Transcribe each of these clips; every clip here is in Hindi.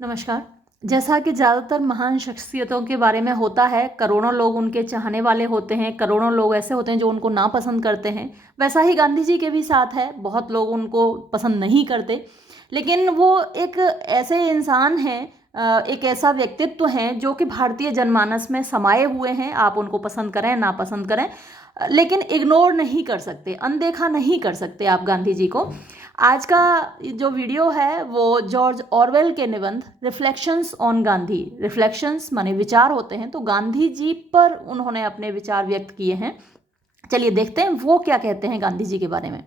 नमस्कार। जैसा कि ज़्यादातर महान शख्सियतों के बारे में होता है, करोड़ों लोग उनके चाहने वाले होते हैं, करोड़ों लोग ऐसे होते हैं जो उनको नापसंद करते हैं। वैसा ही गांधी जी के भी साथ है, बहुत लोग उनको पसंद नहीं करते, लेकिन वो एक ऐसे इंसान हैं, एक ऐसा व्यक्तित्व हैं जो कि भारतीय जनमानस में समाये हुए हैं। आप उनको पसंद करें, नापसंद करें, लेकिन इग्नोर नहीं कर सकते, अनदेखा नहीं कर सकते आप गांधी जी को। आज का जो वीडियो है वो जॉर्ज ऑरवेल के निबंध रिफ्लेक्शंस ऑन गांधी, रिफ्लेक्शंस माने विचार होते हैं, तो गांधी जी पर उन्होंने अपने विचार व्यक्त किए हैं। चलिए देखते हैं वो क्या कहते हैं गांधी जी के बारे में।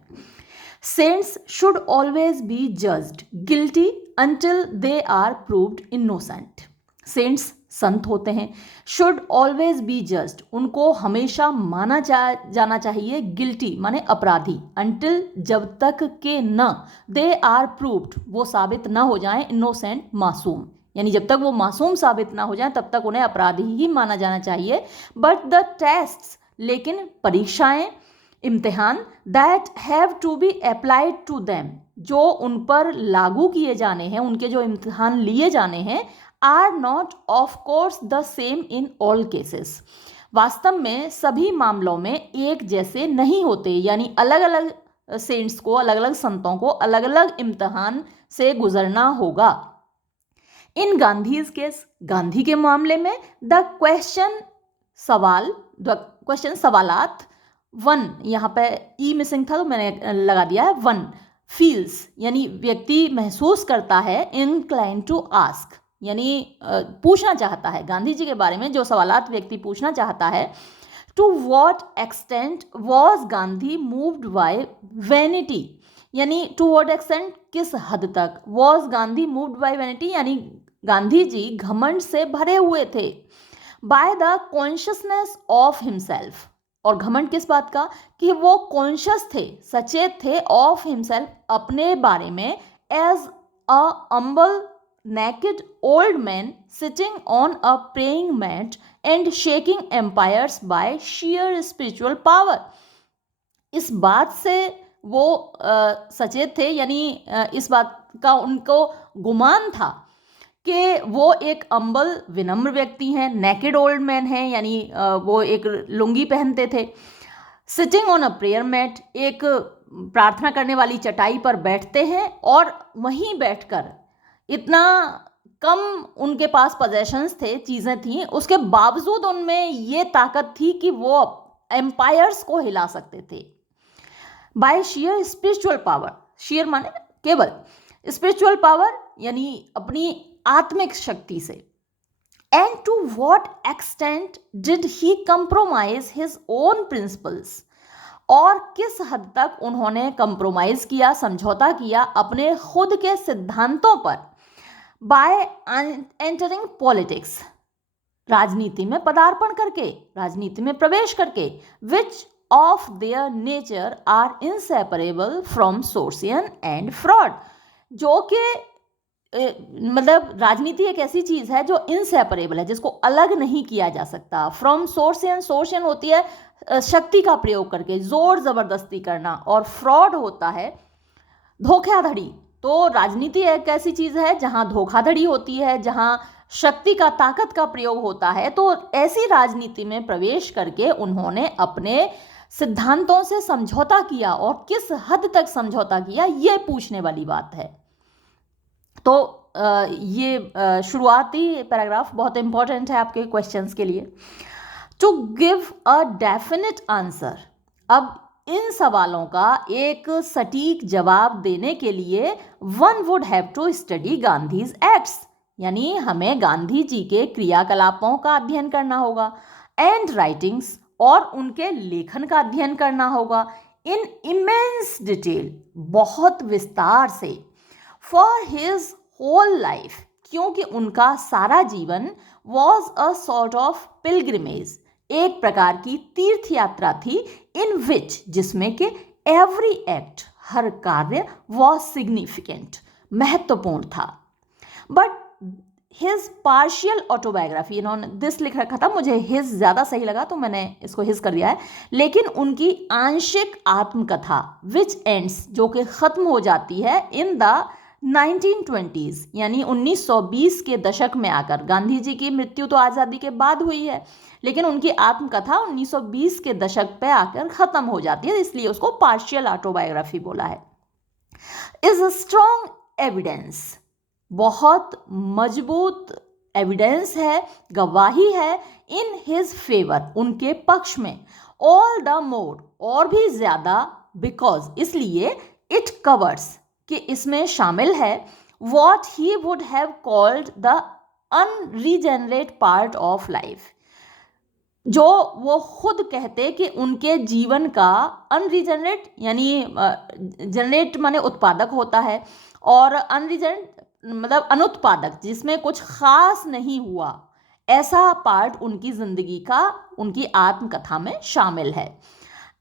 Saints should always be judged guilty until they are proved innocent. Saints संत होते हैं, शुड ऑलवेज बी जज्ड, उनको हमेशा माना जाना चाहिए, गिल्टी माने अपराधी, अंटिल जब तक के न दे आर प्रूव्ड वो साबित ना हो जाएं, इनोसेंट मासूम, यानी जब तक वो मासूम साबित ना हो जाएं तब तक उन्हें अपराधी ही माना जाना चाहिए। बट द टेस्ट्स, लेकिन परीक्षाएं, इम्तिहान, that have to be applied to them, जो उन पर लागू किए जाने हैं, उनके जो इम्तिहान लिए जाने हैं, are not of course the same in all cases, वास्तव में सभी मामलों में एक जैसे नहीं होते, यानी अलग अलग सेंट्स को, अलग अलग संतों को अलग अलग इम्तिहान से गुजरना होगा। इन गांधीज केस, गांधी के मामले में, द क्वेश्चन सवाल, द क्वेश्चन सवालात, वन, यहाँ पे ई मिसिंग था तो मैंने लगा दिया है, वन फील्स, यानी व्यक्ति महसूस करता है, इनक्लाइन टू आस्क, यानी पूछना चाहता है, गांधी जी के बारे में जो सवालात व्यक्ति पूछना चाहता है। To what extent was Gandhi moved by vanity, यानी टू वॉट एक्सटेंट, किस हद तक, was Gandhi moved by vanity, यानी गांधी जी घमंड से भरे हुए थे, by the consciousness of himself, और घमंड किस बात का, कि वो कॉन्शियस थे, सचेत थे, ऑफ हिमसेल्फ, अपने बारे में, एज अ अम्बल naked old man sitting on a praying mat and shaking empires by sheer spiritual power। इस बात से वो सचेत थे, यानी इस बात का उनको गुमान था कि वो एक अम्बल विनम्र व्यक्ति हैं, नेकेड ओल्ड मैन हैं, यानी वो एक लुंगी पहनते थे, sitting on a prayer mat, एक प्रार्थना करने वाली चटाई पर बैठते हैं, और वहीं बैठकर, इतना कम उनके पास पोजेशंस थे, चीज़ें थीं, उसके बावजूद उनमें ये ताकत थी कि वो एम्पायर्स को हिला सकते थे। By sheer spiritual power, sheer माने केवल, स्पिरिचुअल पावर यानी अपनी आत्मिक शक्ति से। And to what extent did he compromise his own principles, और किस हद तक उन्होंने कंप्रोमाइज किया, समझौता किया अपने खुद के सिद्धांतों पर। बाय एंटरिंग पॉलिटिक्स, राजनीति में पदार्पण करके, राजनीति में प्रवेश करके, which of their nature are inseparable from coercion and fraud, जो कि मतलब राजनीति एक ऐसी चीज है जो इनसेपरेबल है, जिसको अलग नहीं किया जा सकता। फ्रॉम सोर्सियन, सोर्सियन होती है शक्ति का प्रयोग करके, जोर जबरदस्ती करना, और फ्रॉड होता है धोखाधड़ी। तो राजनीति एक ऐसी चीज है जहां धोखाधड़ी होती है, जहां शक्ति का, ताकत का प्रयोग होता है। तो ऐसी राजनीति में प्रवेश करके उन्होंने अपने सिद्धांतों से समझौता किया, और किस हद तक समझौता किया, ये पूछने वाली बात है। तो ये शुरुआती पैराग्राफ बहुत इंपॉर्टेंट है आपके क्वेश्चंस के लिए। To give a definite answer, अब इन सवालों का एक सटीक जवाब देने के लिए one would have to study Gandhi's acts, यानी हमें गांधी जी के क्रियाकलापों का अध्ययन करना होगा, एंड राइटिंग्स, और उनके लेखन का अध्ययन करना होगा, इन इमेंस डिटेल, बहुत विस्तार से, फॉर हिज होल लाइफ, क्योंकि उनका सारा जीवन was a sort of pilgrimage, एक प्रकार की तीर्थ यात्रा थी, इन विच, जिसमें कि एवरी एक्ट, हर कार्य, वॉज सिग्निफिकेंट, महत्वपूर्ण था। बट हिज पार्शियल ऑटोबायोग्राफी, इन्होंने दिस लिख रखा था, मुझे हिज ज़्यादा सही लगा तो मैंने इसको हिज कर दिया है, लेकिन उनकी आंशिक आत्मकथा, विच एंड्स, जो कि ख़त्म हो जाती है, इन द 1920s यानी 1920 के दशक में आकर, गांधी जी की मृत्यु तो आज़ादी के बाद हुई है, लेकिन उनकी आत्मकथा 1920 के दशक पे आकर ख़त्म हो जाती है, इसलिए उसको पार्शियल ऑटोबायोग्राफी बोला है। इज अ स्ट्रॉन्ग एविडेंस, बहुत मजबूत एविडेंस है, गवाही है, इन हिज फेवर, उनके पक्ष में, ऑल द मोर, और भी ज़्यादा, बिकॉज, इसलिए, इट कवर्स, कि इसमें शामिल है, what he would have called the unregenerate part of life, जो वो खुद कहते कि उनके जीवन का, अनरीजनरेट यानी जनरेट माने उत्पादक होता है, और अनरीजनरेट मतलब अनुत्पादक, जिसमें कुछ खास नहीं हुआ, ऐसा पार्ट उनकी जिंदगी का उनकी आत्मकथा में शामिल है।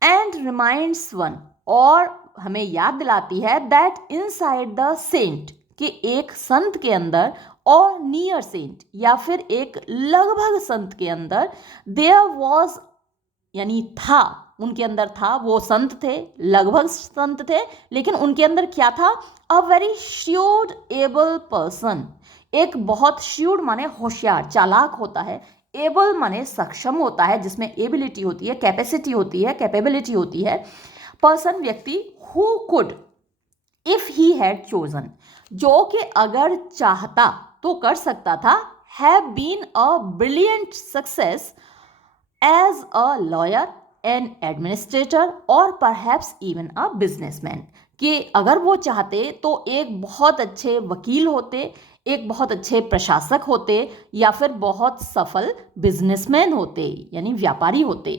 एंड रिमाइंड्स वन, और हमें याद दिलाती है, दैट इनसाइड द सेंट, कि एक संत के अंदर, और नियर सेंट या फिर एक लगभग संत के अंदर, देयर वॉज यानी था, उनके अंदर था, वो संत थे, लगभग संत थे, लेकिन उनके अंदर क्या था, अ वेरी श्यूर्ड एबल पर्सन, एक बहुत श्यूर्ड माने होशियार, चालाक होता है, एबल माने सक्षम होता है, जिसमें एबिलिटी होती है, कैपेसिटी होती है, कैपेबिलिटी होती है, पर्सन व्यक्ति, who could if he had chosen, जो कि अगर चाहता तो कर सकता था, have been a brilliant success as a lawyer, an administrator, और परहैप्स इवन अ बिजनेसमैन, कि अगर वो चाहते तो एक बहुत अच्छे वकील होते, एक बहुत अच्छे प्रशासक होते, या फिर बहुत सफल बिजनेसमैन होते, यानी व्यापारी होते।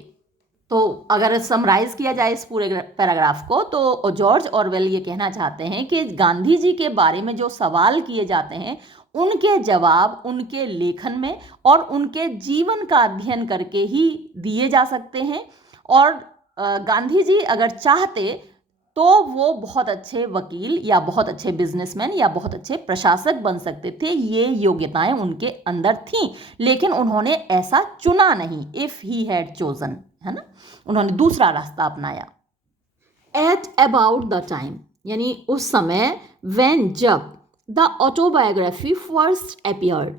तो अगर समराइज किया जाए इस पूरे पैराग्राफ को, तो जॉर्ज ऑरवेल ये कहना चाहते हैं कि गांधी जी के बारे में जो सवाल किए जाते हैं, उनके जवाब उनके लेखन में और उनके जीवन का अध्ययन करके ही दिए जा सकते हैं, और गांधी जी अगर चाहते तो वो बहुत अच्छे वकील या बहुत अच्छे बिजनेसमैन या बहुत अच्छे प्रशासक बन सकते थे, ये योग्यताएं उनके अंदर थीं, लेकिन उन्होंने ऐसा चुना नहीं, इफ ही हैड चोजन, है ना, उन्होंने दूसरा रास्ता अपनाया। एट अबाउट द टाइम, यानी उस समय, व्हेन, जब, द ऑटोबायोग्राफी फर्स्ट अपीयर्ड,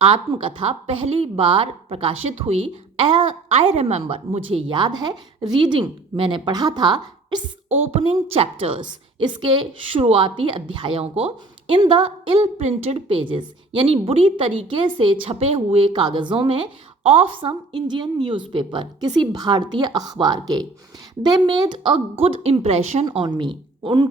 आत्मकथा पहली बार प्रकाशित हुई, आई रिमेंबर, मुझे याद है, रीडिंग, मैंने पढ़ा था, इट्स ओपनिंग चैप्टर्स, इसके शुरुआती अध्यायों को, in the ill printed pages, यानी बुरी तरीके से छपे हुए कागज़ों में, ऑफ सम इंडियन न्यूज़पेपर, किसी भारतीय अखबार के, they made a good impression on me, उन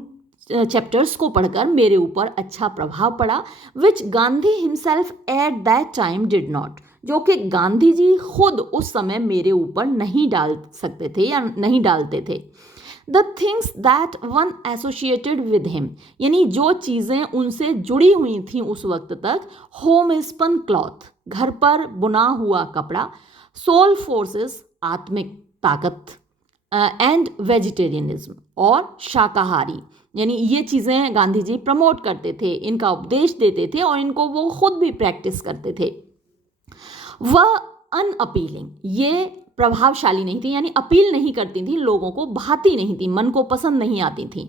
चैप्टर्स को पढ़कर मेरे ऊपर अच्छा प्रभाव पड़ा, which Gandhi himself at that time did not, जो कि गांधी जी खुद उस समय मेरे ऊपर नहीं डाल सकते थे या नहीं डालते थे। The things that one associated with him, यानी जो चीज़ें उनसे जुड़ी हुई थीं उस वक्त तक, होम स्पन क्लॉथ, घर पर बुना हुआ कपड़ा, सोल फोर्सेस, आत्मिक ताकत, एंड वेजिटेरियनिज्म, और शाकाहारी, यानी ये चीज़ें गांधी जी प्रमोट करते थे, इनका उपदेश देते थे, और इनको वो खुद भी प्रैक्टिस करते थे। वह अनअपीलिंग, ये प्रभावशाली नहीं थी, यानी अपील नहीं करती थी, लोगों को भाती नहीं थी, मन को पसंद नहीं आती थी।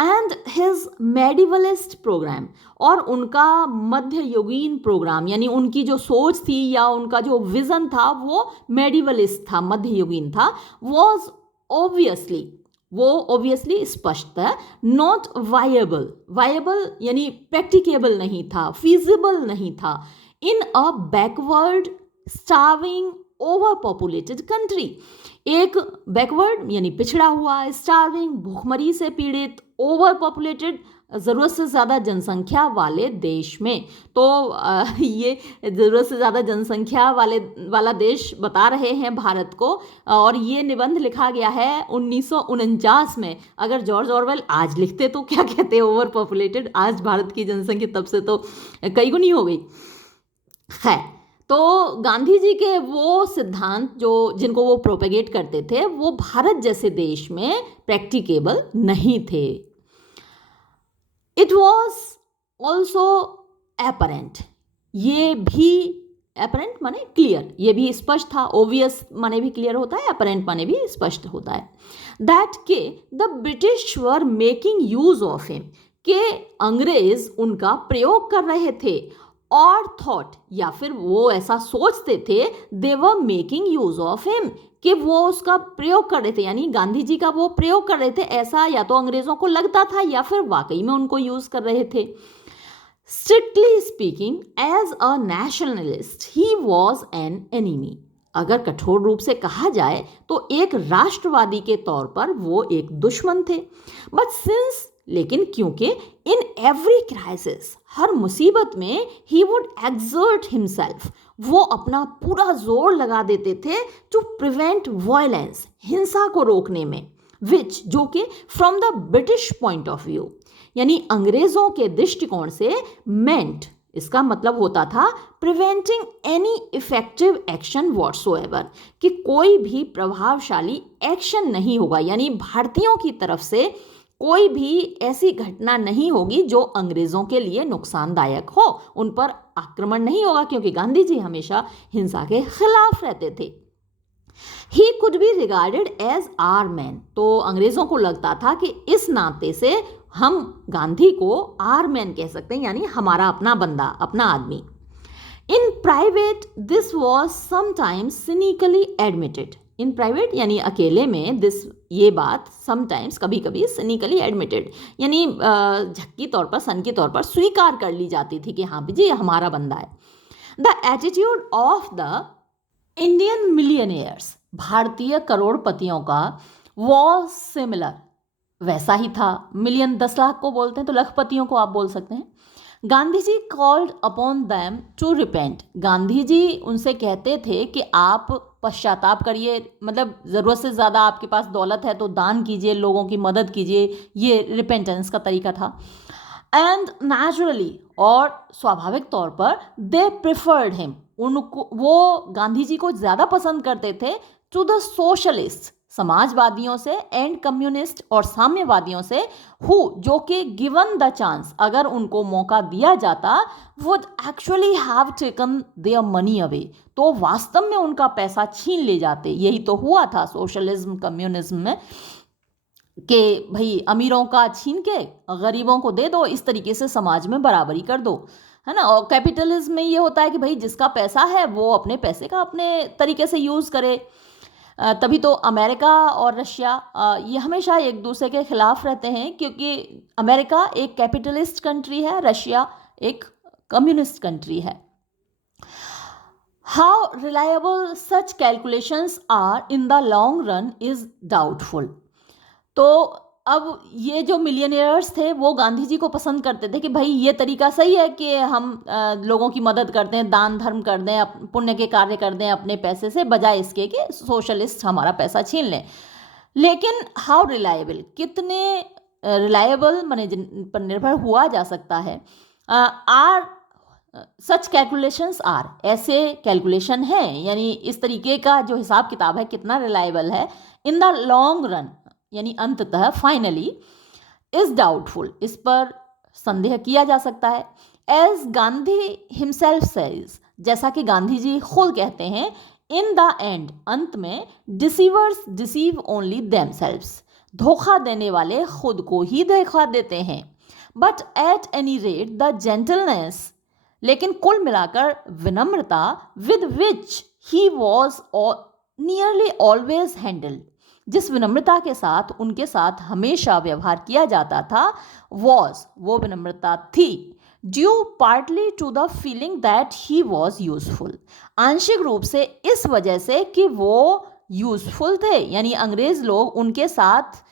एंड हिज मेडिवलिस्ट प्रोग्राम, और उनका मध्ययुगीन प्रोग्राम, यानी उनकी जो सोच थी या उनका जो विजन था वो मेडिवलिस्ट था, मध्ययुगीन था, वॉज ऑब्वियसली, वो ऑब्वियसली स्पष्ट है, नॉट वायबल, वायबल यानी प्रैक्टिकेबल नहीं था, फीजिबल नहीं था, in a backward starving over populated country, एक बैकवर्ड यानी पिछड़ा हुआ, स्टार्विंग भूखमरी से पीड़ित, ओवर पॉपुलेटेड ज़रूरत से ज़्यादा जनसंख्या वाले देश में। तो ये ज़रूरत से ज़्यादा जनसंख्या वाला देश बता रहे हैं भारत को, और ये निबंध लिखा गया है 1949 में। अगर जॉर्ज ऑरवेल आज लिखते तो क्या कहते, ओवर पॉपुलेटेड, आज भारत की जनसंख्या तब से तो कई गुनी हो गई है। तो गांधी जी के वो सिद्धांत जिनको वो प्रोपेगेट करते थे, वो भारत जैसे देश में प्रैक्टिकेबल नहीं थे। इट वॉज ऑल्सो एपरेंट, ये भी एपरेंट माने क्लियर, ये भी स्पष्ट था, ओबियस माने भी क्लियर होता है, एपरेंट माने भी स्पष्ट होता है, दैट के the British were making use of him, कि अंग्रेज उनका प्रयोग कर रहे थे, और थॉट या फिर वो ऐसा सोचते थे they were making use of him, कि वो उसका प्रयोग कर रहे थे, यानी गांधी जी का वो प्रयोग कर रहे थे, ऐसा या तो अंग्रेजों को लगता था या फिर वाकई में उनको यूज कर रहे थे। Strictly speaking as a nationalist he was an enemy. अगर कठोर रूप से कहा जाए तो एक राष्ट्रवादी के तौर पर वो एक दुश्मन थे। बट सिंस, लेकिन क्योंकि इन एवरी क्राइसिस, हर मुसीबत में ही वुड एक्सर्ट हिमसेल्फ, वो अपना पूरा जोर लगा देते थे टू प्रिवेंट वायलेंस, हिंसा को रोकने में, विच, जो कि from the British point of view, यानी अंग्रेजों के दृष्टिकोण से, मेंट, इसका मतलब होता था preventing any effective action whatsoever, कि कोई भी प्रभावशाली एक्शन नहीं होगा, यानी भारतीयों की तरफ से कोई भी ऐसी घटना नहीं होगी जो अंग्रेजों के लिए नुकसानदायक हो, उन पर आक्रमण नहीं होगा, क्योंकि गांधी जी हमेशा हिंसा के खिलाफ रहते थे। He could be regarded as our man, तो अंग्रेजों को लगता था कि इस नाते से हम गांधी को आर मैन कह सकते हैं, यानी हमारा अपना बंदा, अपना आदमी। In private this was sometimes cynically admitted, in private यानी अकेले में, दिस, ये बात, समटाइम्स, कभी कभी, सिनिकली एडमिटेड यानी झक्की तौर पर, सन के तौर पर स्वीकार कर ली जाती थी कि हाँ जी हमारा बंदा है। The attitude of the Indian millionaires, भारतीय करोड़पतियों का, वॉज सिमिलर, वैसा ही था। मिलियन 10 लाख को बोलते हैं, तो लखपतियों को आप बोल सकते हैं। Gandhi ji called upon them to repent, Gandhi ji उनसे कहते थे कि आप पश्चाताप करिए, मतलब ज़रूरत से ज़्यादा आपके पास दौलत है तो दान कीजिए, लोगों की मदद कीजिए, ये रिपेंटेंस का तरीका था। एंड नेचुरली, और स्वाभाविक तौर पर, दे प्रिफर्ड हिम, उनको, वो गांधी जी को ज़्यादा पसंद करते थे, टू द सोशलिस्ट, समाजवादियों से, एंड कम्युनिस्ट, और साम्यवादियों से, हु, जो कि गिवन द चांस, अगर उनको मौका दिया जाता, would actually have taken their money away, तो वास्तव में उनका पैसा छीन ले जाते। यही तो हुआ था सोशलिज्म कम्युनिज्म में, कि भाई अमीरों का छीन के गरीबों को दे दो, इस तरीके से समाज में बराबरी कर दो, है ना। और कैपिटलिज्म में ये होता है कि भाई जिसका पैसा है वो अपने पैसे का अपने तरीके से यूज़ करे। तभी तो अमेरिका और रशिया ये हमेशा एक दूसरे के खिलाफ रहते हैं, क्योंकि अमेरिका एक कैपिटलिस्ट कंट्री है, रशिया एक कम्युनिस्ट कंट्री है। How reliable such calculations are in the long run is doubtful. तो अब ये जो मिलियनियर्स थे वो गांधी जी को पसंद करते थे कि भाई ये तरीका सही है कि हम लोगों की मदद करते हैं, दान धर्म कर दें, पुण्य के कार्य कर दें अपने पैसे से, बजाय इसके कि सोशलिस्ट हमारा पैसा छीन लें। लेकिन हाउ रिलायबल, कितने रिलायबल माने जिन पर निर्भर हुआ जा सकता है, आर सच कैलकुलेशंस आर, ऐसे कैलकुलेशन हैं, यानी इस तरीके का जो हिसाब किताब है कितना रिलायबल है, इन द लॉन्ग रन, यानी अंततः, फाइनली, इज डाउटफुल, इस पर संदेह किया जा सकता है। एज गांधी हिमसेल्फ सेज, जैसा कि गांधी जी खुद कहते हैं, इन द एंड, अंत में, डिसीवर्स डिसीव ओनली देमसेल्व्स, धोखा देने वाले खुद को ही धोखा देते हैं। But at any rate the gentleness, लेकिन कुल मिलाकर विनम्रता, with which he was nearly always handled, जिस विनम्रता के साथ उनके साथ हमेशा व्यवहार किया जाता था, वॉज, वो विनम्रता थी, due partly to the feeling that he was useful, आंशिक रूप से इस वजह से कि वो यूजफुल थे, यानी अंग्रेज लोग उनके साथ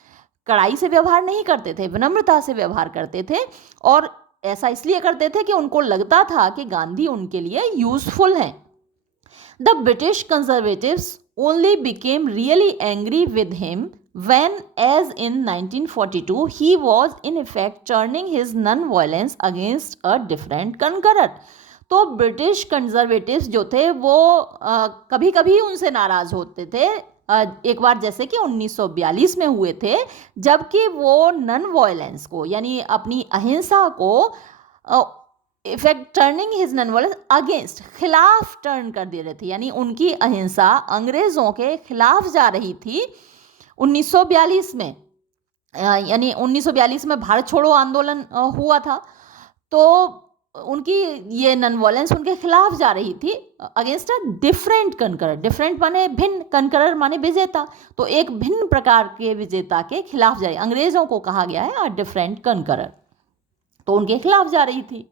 कड़ाई से व्यवहार नहीं करते थे, विनम्रता से व्यवहार करते थे, और ऐसा इसलिए करते थे कि उनको लगता था कि गांधी उनके लिए यूजफुल हैं। The British conservatives only became really angry with him when, as in 1942, he was in effect turning his non-violence against a different conqueror. तो ब्रिटिश कंजर्वेटिव्स जो थे वो कभी कभी उनसे नाराज होते थे, एक बार जैसे कि 1942 में हुए थे, जबकि वो नॉन वायलेंस को, यानी अपनी अहिंसा को, effect turning his non violence against, खिलाफ टर्न कर दे रहे थे, यानी उनकी अहिंसा अंग्रेजों के खिलाफ जा रही थी 1942 में। यानी 1942 में भारत छोड़ो आंदोलन हुआ था, तो उनकी ये नॉन वायलेंस उनके खिलाफ जा रही थी, अगेंस्ट अ डिफरेंट कनकरर। डिफरेंट माने भिन्न, कनकरर माने विजेता, तो एक भिन्न प्रकार के विजेता के खिलाफ जा रही, अंग्रेजों को कहा गया है अ डिफरेंट कनकरर, तो उनके खिलाफ जा रही थी।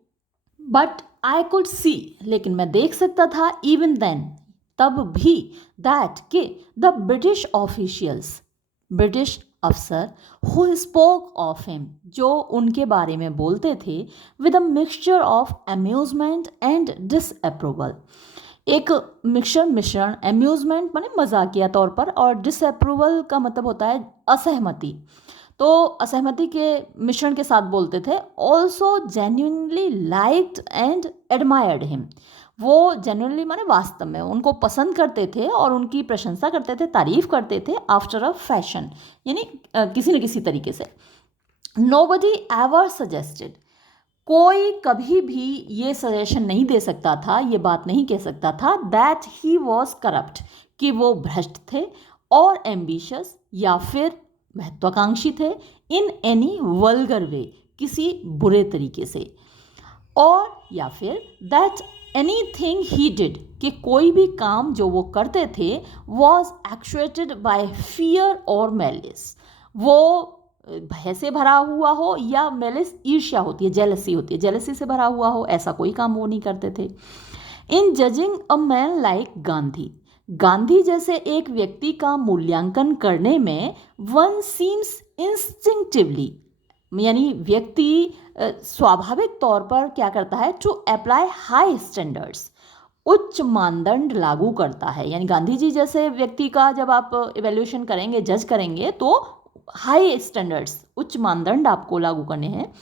बट आई कुड सी, लेकिन मैं देख सकता था, इवन देन, तब भी, दैट के द ब्रिटिश ऑफिशियल्स, ब्रिटिश अफसर, हु स्पोक ऑफ हिम, जो उनके बारे में बोलते थे, with a mixture of amusement and disapproval, एक मिश्रण, अम्यूजमेंट माने मजाकिया तौर पर, और डिसअप्रूवल का मतलब होता है असहमति, तो असहमति के मिश्रण के साथ बोलते थे। Also genuinely liked and admired him, वो जेन्युइनली माने वास्तव में उनको पसंद करते थे और उनकी प्रशंसा करते थे, तारीफ करते थे, आफ्टर अ फैशन, यानी किसी न किसी तरीके से। नोबडी एवर सजेस्टेड, कोई कभी भी ये सजेशन नहीं दे सकता था, ये बात नहीं कह सकता था, दैट ही वॉज करप्ट, कि वो भ्रष्ट थे, और एम्बिशियस, या फिर महत्वाकांक्षी थे, इन एनी वल्गर वे, किसी बुरे तरीके से, और या फिर that any thing he did, कि कोई भी काम जो वो करते थे, वॉज एक्चुएटेड बाय फियर और मैलिस, वो भय से भरा हुआ हो, या मैलिस ईर्ष्या होती है, जेलसी होती है, जेलसी से भरा हुआ हो, ऐसा कोई काम वो नहीं करते थे। In judging a man like Gandhi, Gandhi जैसे एक व्यक्ति का मूल्यांकन करने में, वन सीम्स इंस्टिंक्टिवली, यानी व्यक्ति स्वाभाविक तौर पर क्या करता है, टू अप्लाई हाई स्टैंडर्ड्स, उच्च मानदंड लागू करता है। यानी गांधी जी जैसे व्यक्ति का जब आप इवेल्यूशन करेंगे, जज करेंगे, तो हाई स्टैंडर्ड्स, उच्च मानदंड आपको लागू करने हैं,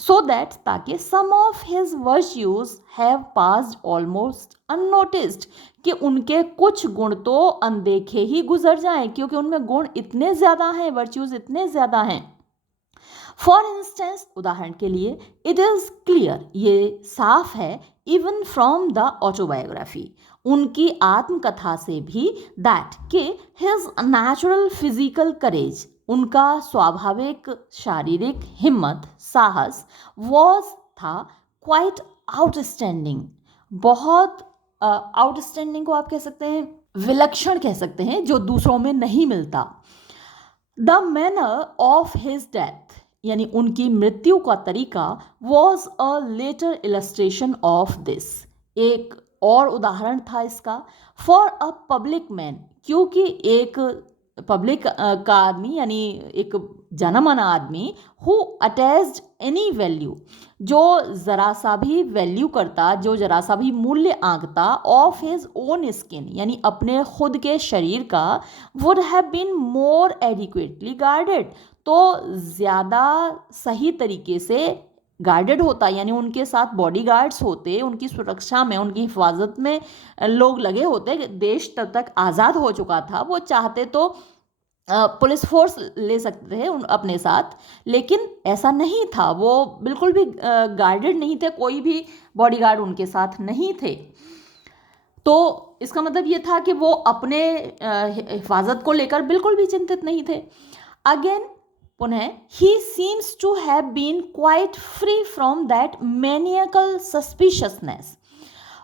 सो दैट, ताकि some of his virtues have passed almost unnoticed, कि उनके कुछ गुण तो अनदेखे ही गुजर जाएं, क्योंकि उनमें गुण इतने ज़्यादा हैं, वर्च्यूज इतने ज़्यादा हैं। फॉर इंस्टेंस, उदाहरण के लिए, इट इज़ क्लियर, ये साफ है, इवन फ्रॉम द ऑटोबायोग्राफी, उनकी आत्मकथा से भी, दैट के हिज नेचुरल फिजिकल करेज, उनका स्वाभाविक शारीरिक हिम्मत, साहस, वॉज, था, क्वाइट आउटस्टैंडिंग, बहुत आउटस्टैंडिंग को आप कह सकते हैं, विलक्षण कह सकते हैं, जो दूसरों में नहीं मिलता। The manner of his death, यानी उनकी मृत्यु का तरीका, was a later illustration of this, एक और उदाहरण था इसका। फॉर अ पब्लिक मैन, क्योंकि एक पब्लिक का आदमी, यानी एक जाना माना आदमी, हु अटैच्ड एनी वैल्यू, जो ज़रा सा भी वैल्यू करता, जो ज़रा सा भी मूल्य आंकता, ऑफ हिज ओन स्किन, यानी अपने खुद के शरीर का, would have been more adequately guarded, तो ज़्यादा सही तरीके से गार्डेड होता, यानी उनके साथ बॉडी गार्ड्स होते, उनकी सुरक्षा में, उनकी हिफाजत में लोग लगे होते। देश तब तक आज़ाद हो चुका था, वो चाहते तो पुलिस फोर्स ले सकते थे अपने साथ, लेकिन ऐसा नहीं था, वो बिल्कुल भी गार्डेड नहीं थे, कोई भी बॉडीगार्ड उनके साथ नहीं थे। तो इसका मतलब ये था कि वो अपने हिफाजत को लेकर बिल्कुल भी चिंतित नहीं थे। अगेन, पुनः, he seems to have been quite free from that maniacal suspiciousness,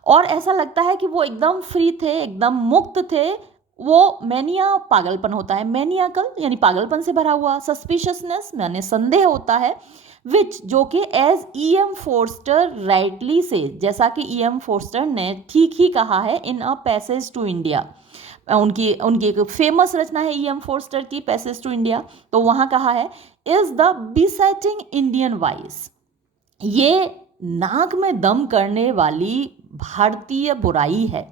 और ऐसा लगता है कि वो एकदम फ्री थे, एकदम मुक्त थे। वो मैनिया पागलपन होता है, मैनियाकल यानी पागलपन से भरा हुआ, सस्पिशियसनेस यानी संदेह होता है, विच, जो कि एज E.M. फोर्स्टर राइटली से, जैसा कि E.M. फोर्स्टर ने ठीक ही कहा है, इन अ पैसेज टू इंडिया, उनकी एक फेमस रचना है E.M. फोर्स्टर की, पैसेज टू इंडिया, तो वहाँ कहा है, is the besetting Indian vice, ये नाक में दम करने वाली भारतीय बुराई है।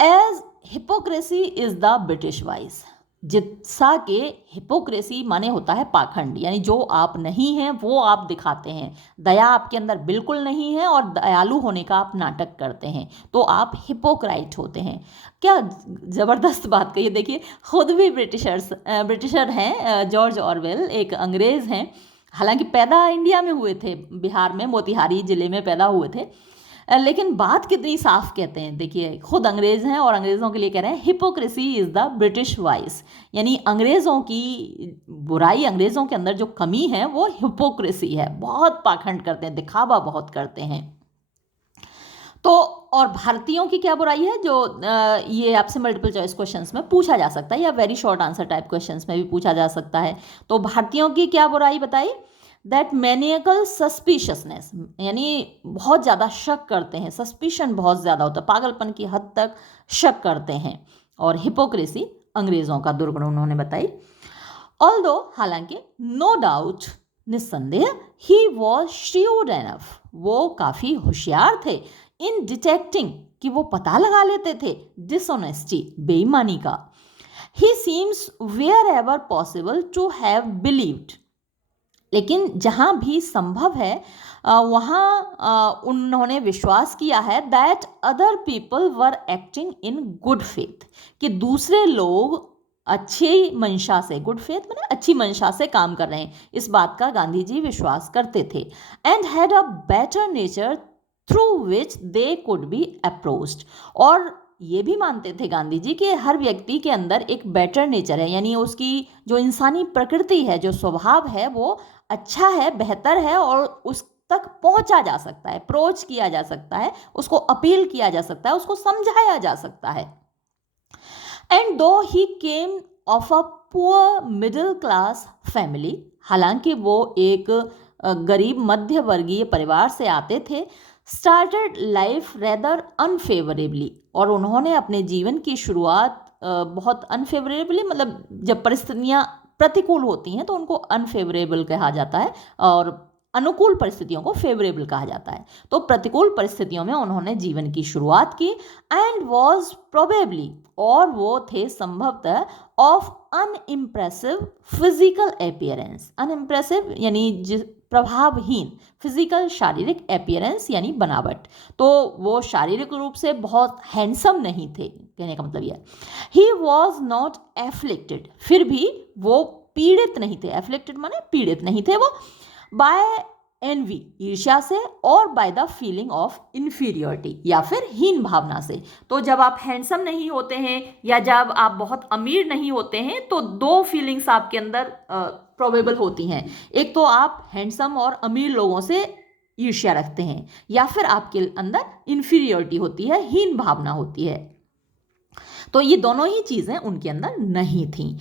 As hypocrisy is the British vice, जिससा के हिपोक्रेसी माने होता है पाखंड, यानी जो आप नहीं हैं वो आप दिखाते हैं, दया आपके अंदर बिल्कुल नहीं है और दयालु होने का आप नाटक करते हैं, तो आप हिपोक्राइट होते हैं। क्या ज़बरदस्त बात कही। देखिए, खुद भी ब्रिटिशर हैं, जॉर्ज ऑरवेल एक अंग्रेज़ हैं, हालांकि पैदा इंडिया में हुए थे, बिहार में मोतिहारी ज़िले में पैदा हुए थे, लेकिन बात कितनी साफ कहते हैं, देखिए खुद अंग्रेज हैं और अंग्रेज़ों के लिए कह रहे हैं hypocrisy is the British vice, यानी अंग्रेज़ों की बुराई, अंग्रेज़ों के अंदर जो कमी है वो हिपोक्रेसी है, बहुत पाखंड करते हैं, दिखावा बहुत करते हैं। तो और भारतीयों की क्या बुराई है, जो ये आपसे मल्टीपल चॉइस क्वेश्चंस में पूछा जा सकता है या very short answer type questions में भी पूछा जा सकता है। तो भारतीयों की क्या बुराई बताई, दैट मैनियकल सस्पिशियसनेस, यानी बहुत ज़्यादा शक करते हैं, सस्पिशन बहुत ज़्यादा होता है, पागलपन की हद तक शक करते हैं। और हिपोक्रेसी अंग्रेज़ों का दुर्गुण उन्होंने बताई। ऑल्दो, हालांकि, नो डाउट, निस्संदेह, ही वॉज श्यूड एनफ, वो काफ़ी होशियार थे, इन डिटेक्टिंग, कि वो पता लगा लेते थे, डिसऑनेस्टी, बेईमानी का। He seems wherever possible to have believed, लेकिन जहाँ भी संभव है वहाँ उन्होंने विश्वास किया है, that other people were acting in good faith, कि दूसरे लोग अच्छी मंशा से, गुड फेथ मैंने अच्छी मंशा से काम कर रहे हैं, इस बात का गांधी जी विश्वास करते थे। And had a better nature through which they could be approached, और ये भी मानते थे गांधी जी कि हर व्यक्ति के अंदर एक बेटर नेचर है, यानी उसकी जो इंसानी प्रकृति है, जो स्वभाव है, वो अच्छा है, बेहतर है, और उस तक पहुंचा जा सकता है, अप्रोच किया जा सकता है, उसको अपील किया जा सकता है, उसको समझाया जा सकता है। And though he came of a poor middle class family, हालांकि वो एक गरीब मध्य वर्गीय परिवार से आते थे, स्टार्टेड लाइफ रेदर अनफेवरेबली, और उन्होंने अपने जीवन की शुरुआत बहुत अनफेवरेबली, मतलब जब परिस्थितियाँ प्रतिकूल होती हैं तो उनको अनफेवरेबल कहा जाता है, और अनुकूल परिस्थितियों को फेवरेबल कहा जाता है। तो प्रतिकूल परिस्थितियों में उन्होंने जीवन की शुरुआत की। एंड वॉज प्रोबेबली, और वो थे संभवतः, of unimpressive physical appearance, unimpressive यानी प्रभावहीन, फिजिकल शारीरिक अपीयरेंस यानी बनावट, तो वो शारीरिक रूप से बहुत हैंडसम नहीं थे, कहने का मतलब यह। ही वॉज नॉट एफ्लिक्टेड, फिर भी वो पीड़ित नहीं थे, एफ्लिक्टेड माने पीड़ित नहीं थे वो, बाय एनवी, ईर्ष्या से, और by the feeling of inferiority, या फिर हीन भावना से। तो जब आप हैंडसम नहीं होते हैं या जब आप बहुत अमीर नहीं होते हैं तो दो फीलिंग्स आपके अंदर प्रोबेबल होती हैं, एक तो आप हैंडसम और अमीर लोगों से ईर्ष्या रखते हैं, या फिर आपके अंदर इन्फीरियरिटी होती है, हीन भावना होती है। तो ये दोनों ही चीज़ें उनके अंदर नहीं थी।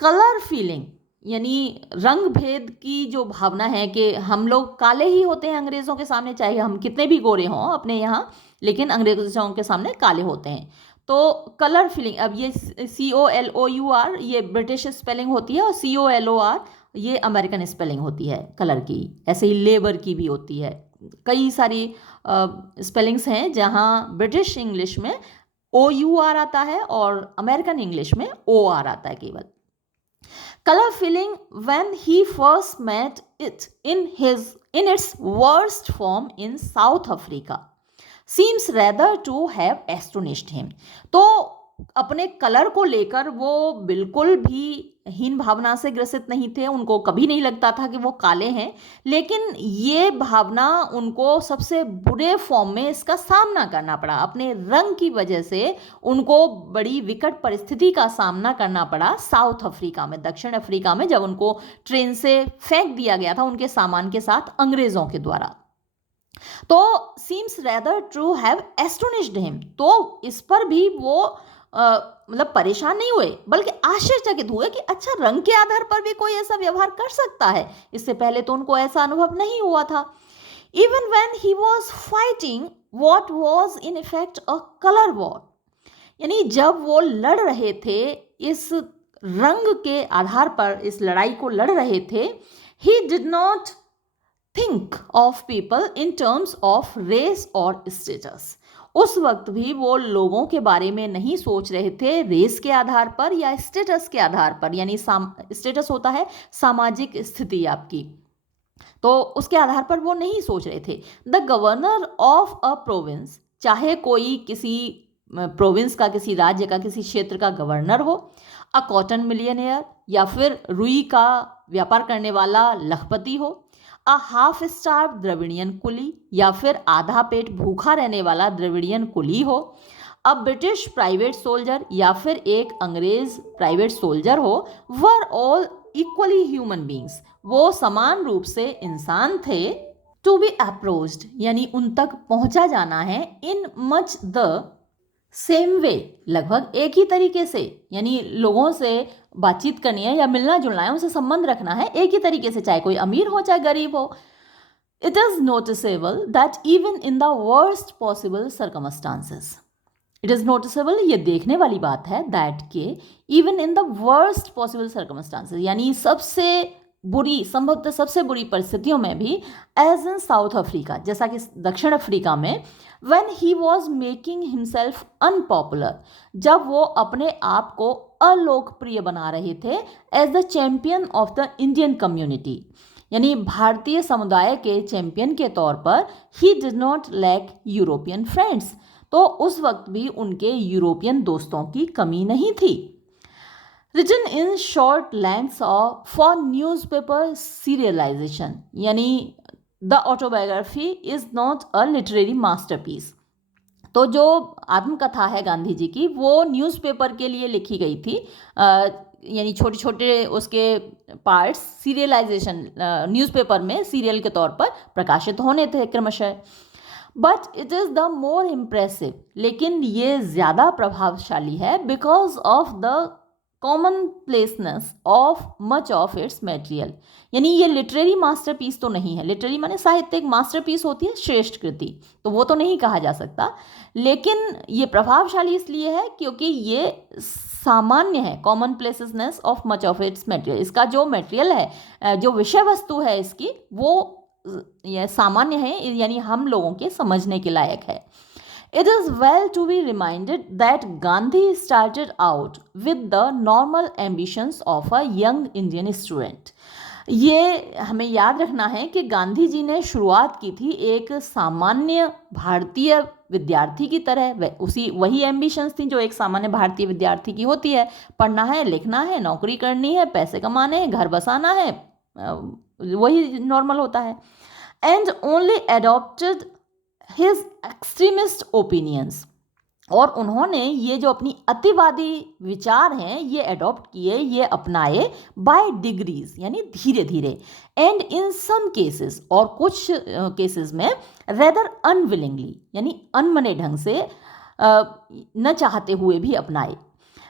कलर फीलिंग, यानी रंग भेद की जो भावना है कि हम लोग काले ही होते हैं अंग्रेज़ों के सामने, चाहे हम कितने भी गोरे हों अपने यहाँ, लेकिन अंग्रेज़ों के सामने काले होते हैं। तो कलर फीलिंग, अब ये COLOUR ये ब्रिटिश स्पेलिंग होती है, और COLOR ये अमेरिकन स्पेलिंग होती है कलर की। ऐसे ही लेबर की भी होती है, कई सारी स्पेलिंग्स हैं जहाँ ब्रिटिश इंग्लिश में OUR आता है और अमेरिकन इंग्लिश में OR आता है केवल। Color feeling, when he first met it in its worst form in South Africa, seems rather to have astonished him. तो अपने कलर को लेकर वो बिल्कुल भी हीन भावना से ग्रसित नहीं थे, उनको कभी नहीं लगता था कि वो काले हैं, लेकिन ये भावना उनको सबसे बुरे फॉर्म में इसका सामना करना पड़ा, अपने रंग की वजह से उनको बड़ी विकट परिस्थिति का सामना करना पड़ा साउथ अफ्रीका में, दक्षिण अफ्रीका में, जब उनको ट्रेन से फेंक दिया गया था उनके सामान के साथ अंग्रेज़ों के द्वारा। तो seems rather to have astonished him, तो इस पर भी वो मतलब परेशान नहीं हुए, बल्कि आश्चर्यचकित हुए कि अच्छा, रंग के आधार पर भी कोई ऐसा व्यवहार कर सकता है, इससे पहले तो उनको ऐसा अनुभव नहीं हुआ था। Even when he was fighting what was in effect a colour war, यानी जब वो लड़ रहे थे, इस रंग के आधार पर इस लड़ाई को लड़ रहे थे, he did not think of people in terms of race और स्टेटस, उस वक्त भी वो लोगों के बारे में नहीं सोच रहे थे रेस के आधार पर या स्टेटस के आधार पर, यानी स्टेटस होता है सामाजिक स्थिति आपकी, तो उसके आधार पर वो नहीं सोच रहे थे। The governor of a province, चाहे कोई किसी प्रोविंस का, किसी राज्य का, किसी क्षेत्र का गवर्नर हो, अ कॉटन मिलियनेयर, या फिर रुई का व्यापार करने वाला लखपति हो, अ हाफ स्टार्व द्रविडियन कुली, या फिर आधा पेट भूखा रहने वाला द्रविडियन कुली हो, अ ब्रिटिश प्राइवेट सोल्जर या फिर एक अंग्रेज प्राइवेट सोल्जर हो, were all equally human beings, वो समान रूप से इंसान थे। टू बी अप्रोच्ड यानी उन तक पहुंचा जाना है, in much the same way, लगभग एक ही तरीके से, यानी लोगों से बातचीत करनी है या मिलना जुलना है, उनसे संबंध रखना है एक ही तरीके से, चाहे कोई अमीर हो चाहे गरीब हो। It is noticeable that even in the worst possible circumstances, it is noticeable, ये देखने वाली बात है, दैट के even in the worst possible circumstances, यानी सबसे बुरी, संभवतः सबसे बुरी परिस्थितियों में भी, एज इन साउथ अफ्रीका, जैसा कि दक्षिण अफ्रीका में, when he was making himself unpopular, जब वो अपने आप को अलोकप्रिय बना रहे थे, as the champion of the Indian community, यानी भारतीय समुदाय के चैंपियन के तौर पर, he did not lack European friends, तो उस वक्त भी उनके यूरोपियन दोस्तों की कमी नहीं थी। Written in short lengths of for newspaper serialisation, यानी the autobiography is not a literary masterpiece, तो जो आत्मकथा है गांधी जी की, वो न्यूज़पेपर के लिए लिखी गई थी, यानी छोटे छोटे उसके पार्ट्स सीरियलाइजेशन न्यूज़पेपर में सीरियल के तौर पर प्रकाशित होने थे क्रमशः। But it is the more impressive, लेकिन ये ज़्यादा प्रभावशाली है, because of the common placeness of much of its material, यानी ये लिटरेरी मास्टरपीस तो नहीं है, लिटरेरी माने साहित्यिक, मास्टरपीस होती है श्रेष्ठ कृति, तो वो तो नहीं कहा जा सकता, लेकिन ये प्रभावशाली इसलिए है क्योंकि ये सामान्य है, common placeness of much of its material, इसका जो मटेरियल है, जो विषय वस्तु है इसकी, वो ये सामान्य है, यानी हम लोगों के समझने के लायक है। It is well to be reminded that Gandhi started out with the normal ambitions of a young Indian student. ये हमें याद रखना है कि गांधी जी ने शुरुआत की थी एक सामान्य भारतीय विद्यार्थी की तरह, वही एम्बिशंस थी जो एक सामान्य भारतीय विद्यार्थी की होती है, पढ़ना है, लिखना है, नौकरी करनी है, पैसे कमाने हैं, घर बसाना है, वही नॉर्मल होता है। And only adopted his extremist opinions, और उन्होंने ये जो अपनी अतिवादी विचार हैं ये अडॉप्ट किए, ये अपनाए, बाय डिग्रीज यानी धीरे धीरे, एंड इन सम केसेस, और कुछ केसेस में रेदर अनविलिंगली यानी अनमने ढंग से, न चाहते हुए भी अपनाए।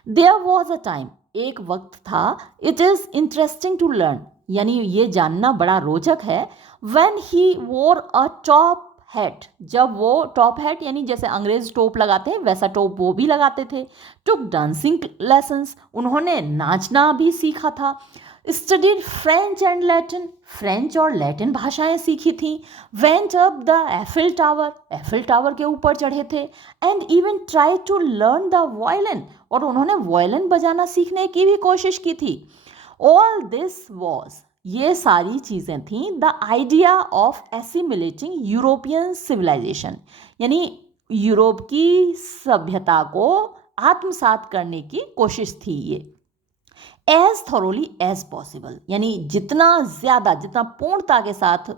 देयर वॉज अ टाइम, एक वक्त था, it is interesting to learn, यानी ये जानना बड़ा रोचक है, व्हेन ही वोर अ टॉप हैट, जब वो टॉप हैट यानी जैसे अंग्रेज टोप लगाते हैं वैसा टोप वो भी लगाते थे। टुक डांसिंग लेसन्स, उन्होंने नाचना भी सीखा था। Studied French and Latin, French और लैटिन भाषाएं सीखी थी। Went up the Eiffel tower, Eiffel tower के ऊपर चढ़े थे। And even try to learn the violin, और उन्होंने वायलिन बजाना सीखने की भी कोशिश की थी। ऑल दिस वॉज, ये सारी चीज़ें थीं, the idea of assimilating European civilization, यानी यूरोप की सभ्यता को आत्मसात करने की कोशिश थी ये, एज थॉरोली एज पॉसिबल, यानी जितना ज़्यादा, जितना पूर्णता के साथ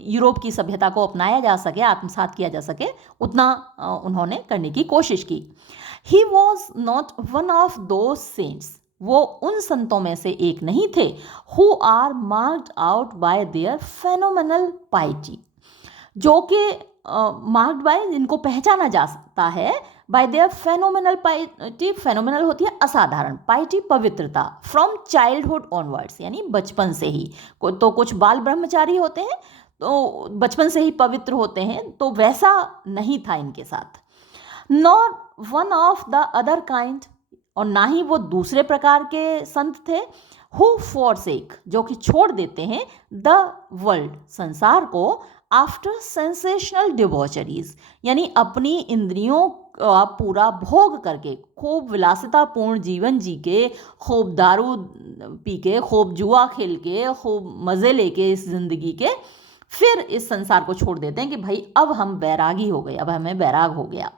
यूरोप की सभ्यता को अपनाया जा सके, आत्मसात किया जा सके, उतना उन्होंने करने की कोशिश की। He was not one of those saints, वो उन संतों में से एक नहीं थे, who are marked out by their phenomenal piety, जो कि मार्क्ड बाय, जिनको पहचाना जा सकता है, by their phenomenal piety, phenomenal होती है असाधारण, पाइटी पवित्रता, फ्रॉम चाइल्डहुड ऑनवर्ड्स, यानी बचपन से ही, तो कुछ बाल ब्रह्मचारी होते हैं तो बचपन से ही पवित्र होते हैं, तो वैसा नहीं था इनके साथ। Not one of the other kind, और ना ही वो दूसरे प्रकार के संत थे, हु फॉरसेक, जो कि छोड़ देते हैं, द वर्ल्ड, संसार को, आफ्टर सेंसेशनल डिवॉचरीज, यानी अपनी इंद्रियों का पूरा भोग करके, खूब विलासितापूर्ण जीवन जी के, खूब दारू पी के, खूब जुआ खेल के, खूब मज़े लेके इस जिंदगी के, फिर इस संसार को छोड़ देते हैं कि भाई अब हम बैरागी हो गए, अब हमें बैराग हो गया।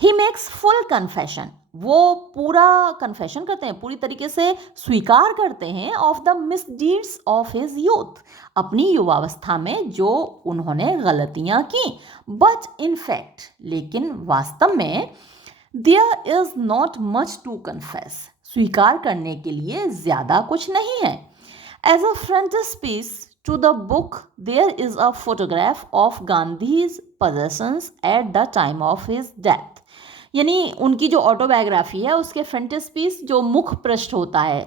ही मेक्स फुल कन्फेशन, वो पूरा कन्फेशन करते हैं, पूरी तरीके से स्वीकार करते हैं of the misdeeds of his youth, अपनी युवावस्था में जो उन्होंने गलतियां की। बट इन फैक्ट, लेकिन वास्तव में, there is not much to confess, स्वीकार करने के लिए ज्यादा कुछ नहीं है। As a frontispiece to the book, there is a photograph of Gandhi's possessions at the time of his death. यानी उनकी जो ऑटोबायोग्राफी है उसके फ्रंटिस्पीस जो मुख पृष्ठ होता है,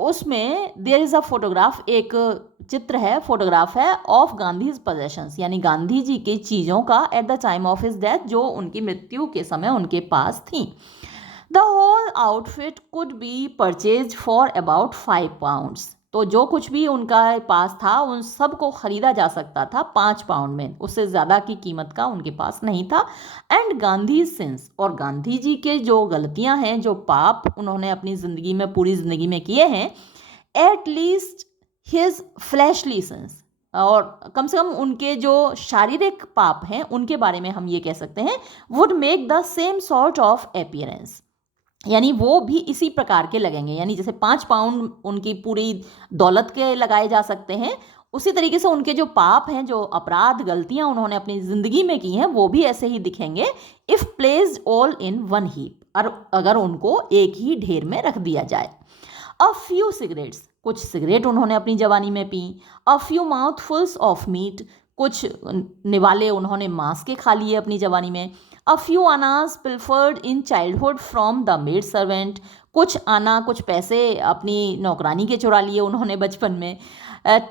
उसमें देयर इज़ अ फोटोग्राफ, एक चित्र है, फोटोग्राफ है ऑफ गांधीज पोजेशंस, यानी गांधी जी की चीज़ों का at the time of his death, जो उनकी मृत्यु के समय उनके पास थी। The whole outfit could be purchase for about 5 pounds. तो जो कुछ भी उनका पास था उन सब को ख़रीदा जा सकता था 5 पाउंड में, उससे ज़्यादा की कीमत का उनके पास नहीं था। एंड गांधी सिंस, और गांधी जी के जो गलतियां हैं, जो पाप उन्होंने अपनी ज़िंदगी में, पूरी ज़िंदगी में किए हैं, at least his fleshly since, और कम से कम उनके जो शारीरिक पाप हैं उनके बारे में हम ये कह सकते हैं, would make the same sort of appearance, यानी वो भी इसी प्रकार के लगेंगे। यानी जैसे 5 पाउंड उनकी पूरी दौलत के लगाए जा सकते हैं, उसी तरीके से उनके जो पाप हैं, जो अपराध, गलतियां उन्होंने अपनी ज़िंदगी में की हैं, वो भी ऐसे ही दिखेंगे if placed all in one heap, और अगर उनको एक ही ढेर में रख दिया जाए। अ फ्यू सिगरेट्स, कुछ सिगरेट उन्होंने अपनी जवानी में पी। A few mouthfuls of meat, कुछ निवाले उन्होंने मांस के खा लिए अपनी जवानी में। A few annas pilfered in childhood from the maid servant, कुछ आना, कुछ पैसे अपनी नौकरानी के चुरा लिए उन्होंने बचपन में।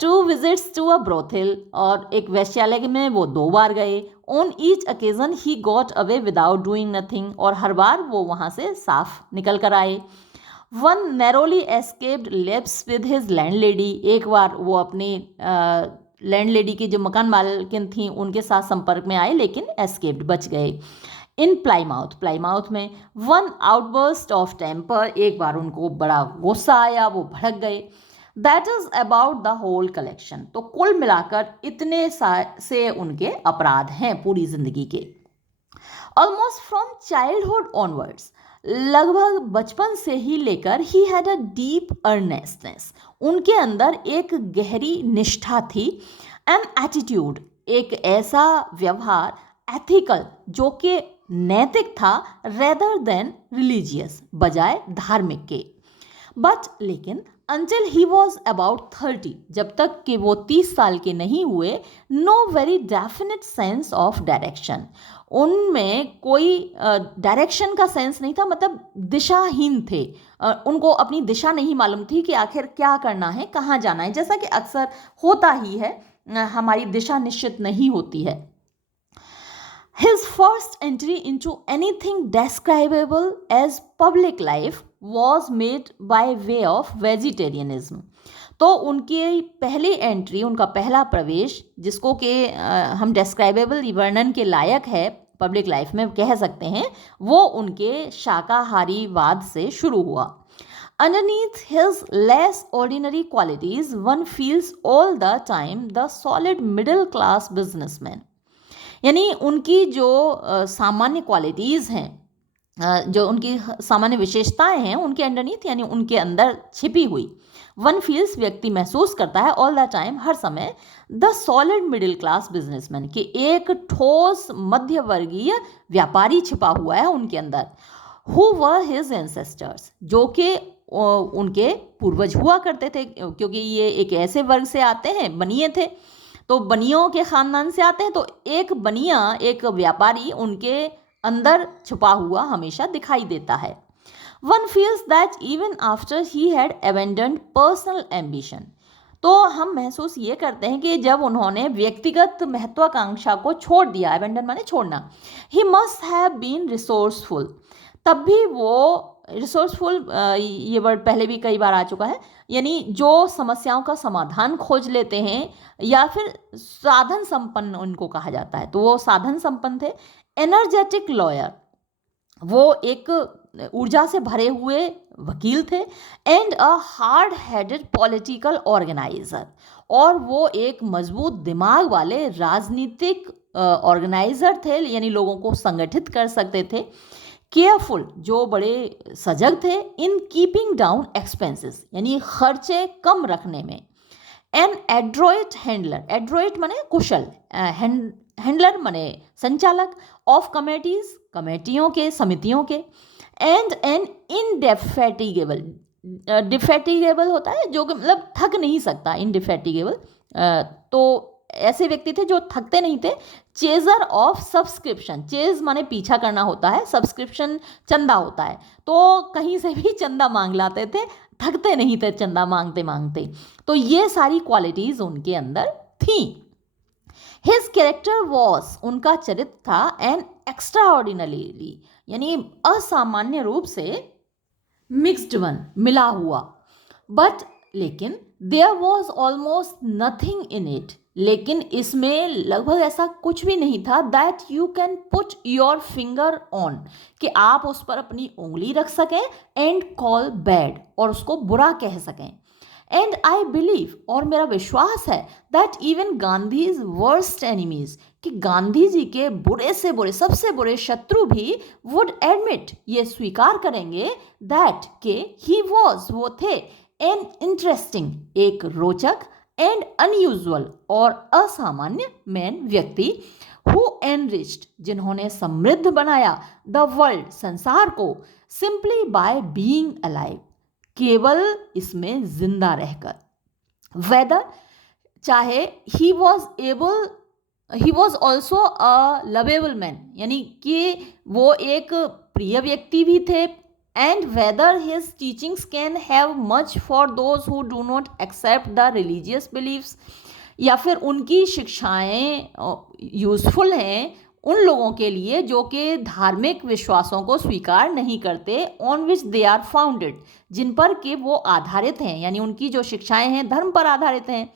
2 विजिट्स टू अ ब्रोथल, और एक वैश्यालय में वो 2 बार गए। On each occasion he got away without doing nothing, और हर बार वो वहाँ से साफ निकल कर आए। One narrowly escaped lips with his landlady, एक बार वो अपनी लैंडलेडी की जो मकान मालकिन थी उनके साथ संपर्क में आए, लेकिन एस्केप्ड, बच गए। इन प्लाईमाउथ, प्लाईमाउथ में वन आउटबर्स्ट ऑफ टेम्पर, एक बार उनको बड़ा गुस्सा आया, वो भड़क गए। That is about the whole collection, तो कुल मिलाकर इतने से उनके अपराध हैं पूरी जिंदगी के। ऑलमोस्ट फ्रॉम चाइल्डहुड ऑनवर्ड्स, लगभग बचपन से ही लेकर, ही हैड अ डीप अर्नेस्टनेस, उनके अंदर एक गहरी निष्ठा थी। एन एटीट्यूड, एक ऐसा व्यवहार, एथिकल, जो कि नैतिक था, रेदर देन रिलीजियस, बजाय धार्मिक के। बट लेकिन until he was about 30, जब तक कि वो 30 साल के नहीं हुए, no very definite sense of direction, उनमें कोई डायरेक्शन का सेंस नहीं था, मतलब दिशाहीन थे। उनको अपनी दिशा नहीं मालूम थी कि आखिर क्या करना है, कहाँ जाना है, जैसा कि अक्सर होता ही है, हमारी दिशा निश्चित नहीं होती है। His first entry into anything describable as public life was made by way of vegetarianism. तो उनकी पहली एंट्री, उनका पहला प्रवेश, जिसको कि हम डेस्क्राइबेबल, वर्णन के लायक है पब्लिक लाइफ में कह सकते हैं, वो उनके शाकाहारीवाद से शुरू हुआ। Underneath his less ordinary qualities, one feels all the time the solid middle class businessman. यानी उनकी जो सामान्य क्वालिटीज़ हैं, जो उनकी सामान्य विशेषताएं हैं, उनके अंडरनीथ, यानी उनके अंदर छिपी हुई, वन फील्स, व्यक्ति महसूस करता है, ऑल द टाइम, हर समय, the solid middle class businessman, कि एक ठोस मध्य वर्गीय व्यापारी छिपा हुआ है उनके अंदर। हु वर हिज एंसेस्टर्स, जो कि उनके पूर्वज हुआ करते थे, क्योंकि ये एक ऐसे वर्ग से आते हैं, बनिए थे, तो बनियों के खानदान से आते हैं, तो एक बनिया, एक व्यापारी उनके अंदर छुपा हुआ हमेशा दिखाई देता है। One feels that even after he had abandoned personal ambition, तो हम महसूस ये करते हैं कि जब उन्होंने व्यक्तिगत महत्वाकांक्षा को छोड़ दिया, अबेंडन माने छोड़ना, he must have been resourceful, तब भी वो रिसोर्सफुल, ये वर्ड पहले भी कई बार आ चुका है, यानी जो समस्याओं का समाधान खोज लेते हैं, या फिर साधन संपन्न उनको कहा जाता है, तो वो साधन संपन्न थे। एनर्जेटिक लॉयर, वो एक ऊर्जा से भरे हुए वकील थे। And a hard headed political organiser, और वो एक मजबूत दिमाग वाले राजनीतिक ऑर्गेनाइजर थे, यानी लोगों को संगठित कर सकते थे। केयरफुल, जो बड़े सजग थे। इन कीपिंग डाउन एक्सपेंसेस, यानी खर्चे कम रखने में। एन एड्रोइट हैंडलर, एड्रोइट माने कुशल, हैंडलर माने संचालक। ऑफ कमेटीज, कमेटियों के, समितियों के। एंड एन इनडेफेटिगेबल, डिफेटिगेबल होता है जो कि मतलब थक नहीं सकता, इनडिफेटिगेबल। तो ऐसे व्यक्ति थे जो थकते नहीं थे। चेजर ऑफ सब्सक्रिप्शन, चेज माने पीछा करना होता है, सब्सक्रिप्शन चंदा होता है, तो कहीं से भी चंदा मांग लाते थे, थकते नहीं थे चंदा मांगते मांगते। तो ये सारी क्वालिटीज उनके अंदर थी। हिज कैरेक्टर वॉज, उनका चरित्र था, एन एक्स्ट्रा ऑर्डिनरी, यानी असामान्य रूप से मिक्स्ड वन, मिला हुआ। बट लेकिन there was almost nothing in it, लेकिन इसमें लगभग ऐसा कुछ भी नहीं था that you can put your finger on, कि आप उस पर अपनी उंगली रख सकें, एंड कॉल बैड, और उसको बुरा कह सकें। एंड आई बिलीव, और मेरा विश्वास है, that even Gandhi's worst enemies, कि गांधी जी के बुरे से बुरे, सबसे बुरे शत्रु भी वुड एडमिट, ये स्वीकार करेंगे, दैट के ही वॉज, वो थे, एन इंटरेस्टिंग, एक रोचक, एंड अनयूजुअल, और असामान्य मैन, व्यक्ति, हु एनरिच्ड, जिन्होंने समृद्ध बनाया, द वर्ल्ड, संसार को, सिंपली बाय बीइंग अलाइव, केवल इसमें जिंदा रहकर। वेदर, चाहे he was also a lovable man, यानी कि वो एक प्रिय व्यक्ति भी थे। And whether his teachings can have much for those who do not accept the religious beliefs, या फिर उनकी शिक्षाएं यूजफुल हैं उन लोगों के लिए जो कि धार्मिक विश्वासों को स्वीकार नहीं करते, on which they are founded, जिन पर कि वो आधारित हैं, यानी उनकी जो शिक्षाएं हैं धर्म पर आधारित हैं।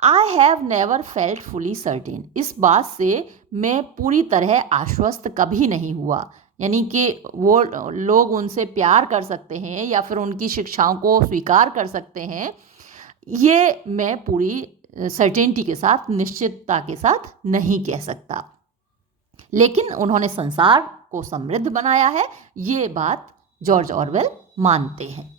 I have never felt fully certain, इस बात से मैं पूरी तरह आश्वस्त कभी नहीं हुआ, यानी कि वो लोग उनसे प्यार कर सकते हैं या फिर उनकी शिक्षाओं को स्वीकार कर सकते हैं, ये मैं पूरी सर्टेनिटी के साथ, निश्चितता के साथ नहीं कह सकता। लेकिन उन्होंने संसार को समृद्ध बनाया है, ये बात जॉर्ज ऑरवेल मानते हैं।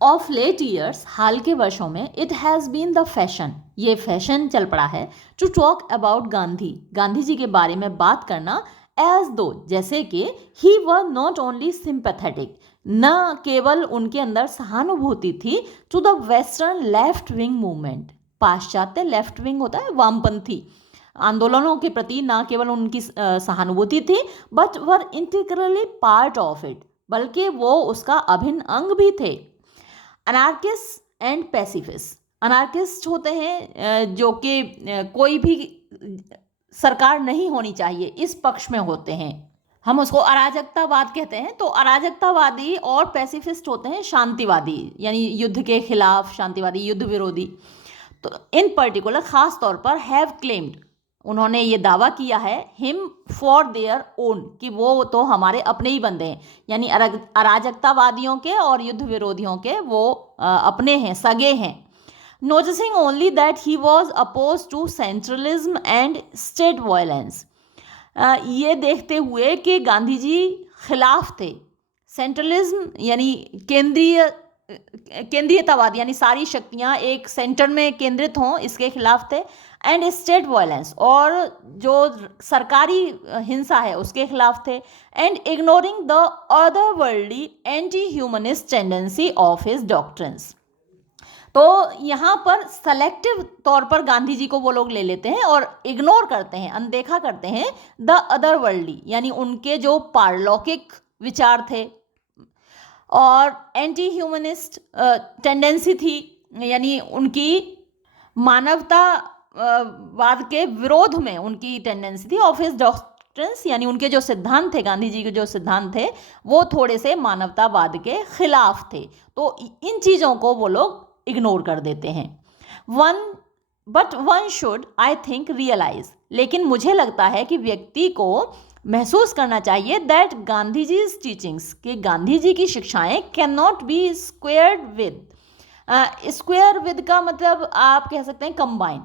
ऑफ लेट ईयर्स, हाल के वर्षों में, it has been the fashion, ये फैशन चल पड़ा है, to talk about Gandhi, Gandhi ji के बारे में बात करना, एज दो, जैसे कि he were not only sympathetic, न केवल उनके अंदर सहानुभूति थी, to the western left wing movement, पाश्चात्य लेफ्ट विंग होता है वामपंथी आंदोलनों के प्रति न केवल उनकी सहानुभूति थी, but were integrally part of it, बल्कि वो उसका अभिन्न अंग भी थे। अनार्किस्ट एंड पैसिफिस्ट, अनार्किस्ट होते हैं जो कि कोई भी सरकार नहीं होनी चाहिए इस पक्ष में होते हैं, हम उसको अराजकतावाद कहते हैं। तो अराजकतावादी और पैसिफिस्ट होते हैं शांतिवादी, यानी युद्ध के खिलाफ शांतिवादी, युद्ध विरोधी। तो इन पर्टिकुलर खास तौर पर हैव क्लेम्ड, उन्होंने ये दावा किया है, हिम फॉर देयर ओन, कि वो तो हमारे अपने ही बंदे हैं, यानी अराजकतावादियों के और युद्ध विरोधियों के वो अपने हैं, सगे हैं। Noticing only that he was oppose to centralism and state violence, ये देखते हुए कि गांधी जी खिलाफ थे सेंट्रलिज्म, यानी केंद्रीयतावाद, यानी सारी शक्तियां एक सेंटर में केंद्रित हों, इसके खिलाफ थे। एंड स्टेट वायलेंस, और जो सरकारी हिंसा है उसके खिलाफ थे। And ignoring the other worldly anti humanist tendency of his doctrines, तो यहाँ पर सेलेक्टिव तौर पर गांधी जी को वो लोग ले लेते हैं और इग्नोर करते हैं, अनदेखा करते हैं द अदर वर्ल्डली, यानी उनके जो पारलौकिक विचार थे, और एंटी ह्यूमनिस्ट टेंडेंसी थी, यानी उनकी मानवतावाद के विरोध में उनकी टेंडेंसी थी, ऑफ हिज डॉक्ट्रिन्स, यानी उनके जो सिद्धांत थे, गांधी जी के जो सिद्धांत थे वो थोड़े से मानवतावाद के खिलाफ थे। तो इन चीज़ों को वो लोग इग्नोर कर देते हैं। But one should, I think, realize, लेकिन मुझे लगता है कि व्यक्ति को महसूस करना चाहिए दैट गांधी जी टीचिंग्स, कि गांधी जी की शिक्षाएं can not be squared with, square with का मतलब आप कह सकते हैं कंबाइन,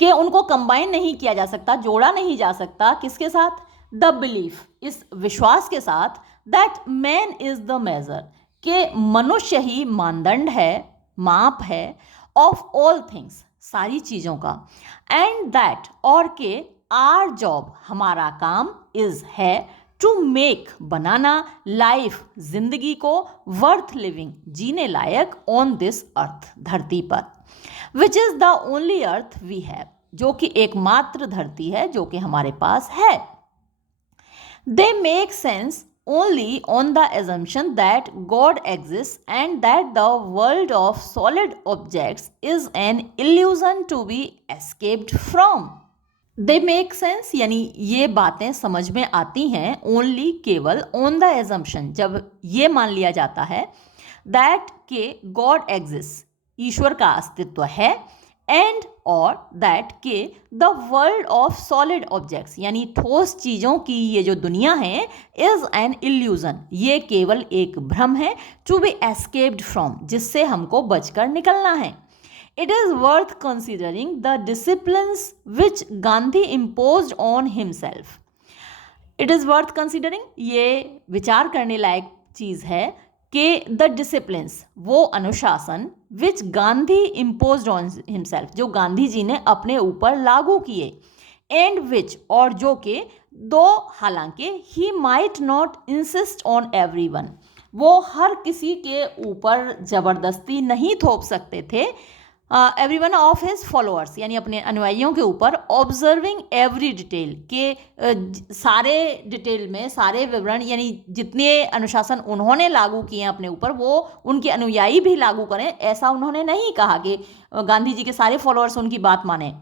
कि उनको कंबाइन नहीं किया जा सकता, जोड़ा नहीं जा सकता। किसके साथ? द बिलीफ, इस विश्वास के साथ, that man is the measure, कि मनुष्य ही मानदंड है, माप है, ऑफ ऑल थिंग्स, सारी चीज़ों का, एंड दैट, और के आर जॉब, हमारा काम, इज है, टू मेक, बनाना, लाइफ, जिंदगी को, वर्थ लिविंग, जीने लायक, ऑन दिस अर्थ, धरती पर, which is the only earth we have, जो कि एकमात्र धरती है जो कि हमारे पास है। They make sense only on the assumption that God exists and that the world of solid objects is an illusion to be escaped from. They make sense यानी ये बातें समझ में आती हैं only, केवल, on the assumption, जब ये मान लिया जाता है that के God exists, ईश्वर का अस्तित्व है, एंड और दैट के the world of solid objects, यानी ठोस चीज़ों की ये जो दुनिया है, इज एन इल्यूजन, ये केवल एक भ्रम है, टू बी एस्केप्ड फ्रॉम, जिससे हमको बचकर निकलना है। It is worth considering the disciplines which Gandhi imposed on himself. It is worth considering, ये विचार करने लायक चीज़ है कि द डिसिप्लिन्स, वो अनुशासन, विच गांधी इम्पोज्ड ऑन हिमसेल्फ, जो गांधी जी ने अपने ऊपर लागू किए, एंड विच, और जो के, दो, हालांकि, he might not insist on everyone, वो हर किसी के ऊपर जबरदस्ती नहीं थोप सकते थे, एवरीवन ऑफ हिज फॉलोअर्स, यानी अपने अनुयायियों के ऊपर, ऑब्जर्विंग एवरी डिटेल, के सारे डिटेल में, सारे विवरण, यानी जितने अनुशासन उन्होंने लागू किए हैं अपने ऊपर, वो उनके अनुयायी भी लागू करें, ऐसा उन्होंने नहीं कहा कि गांधी जी के सारे फॉलोअर्स उनकी बात माने,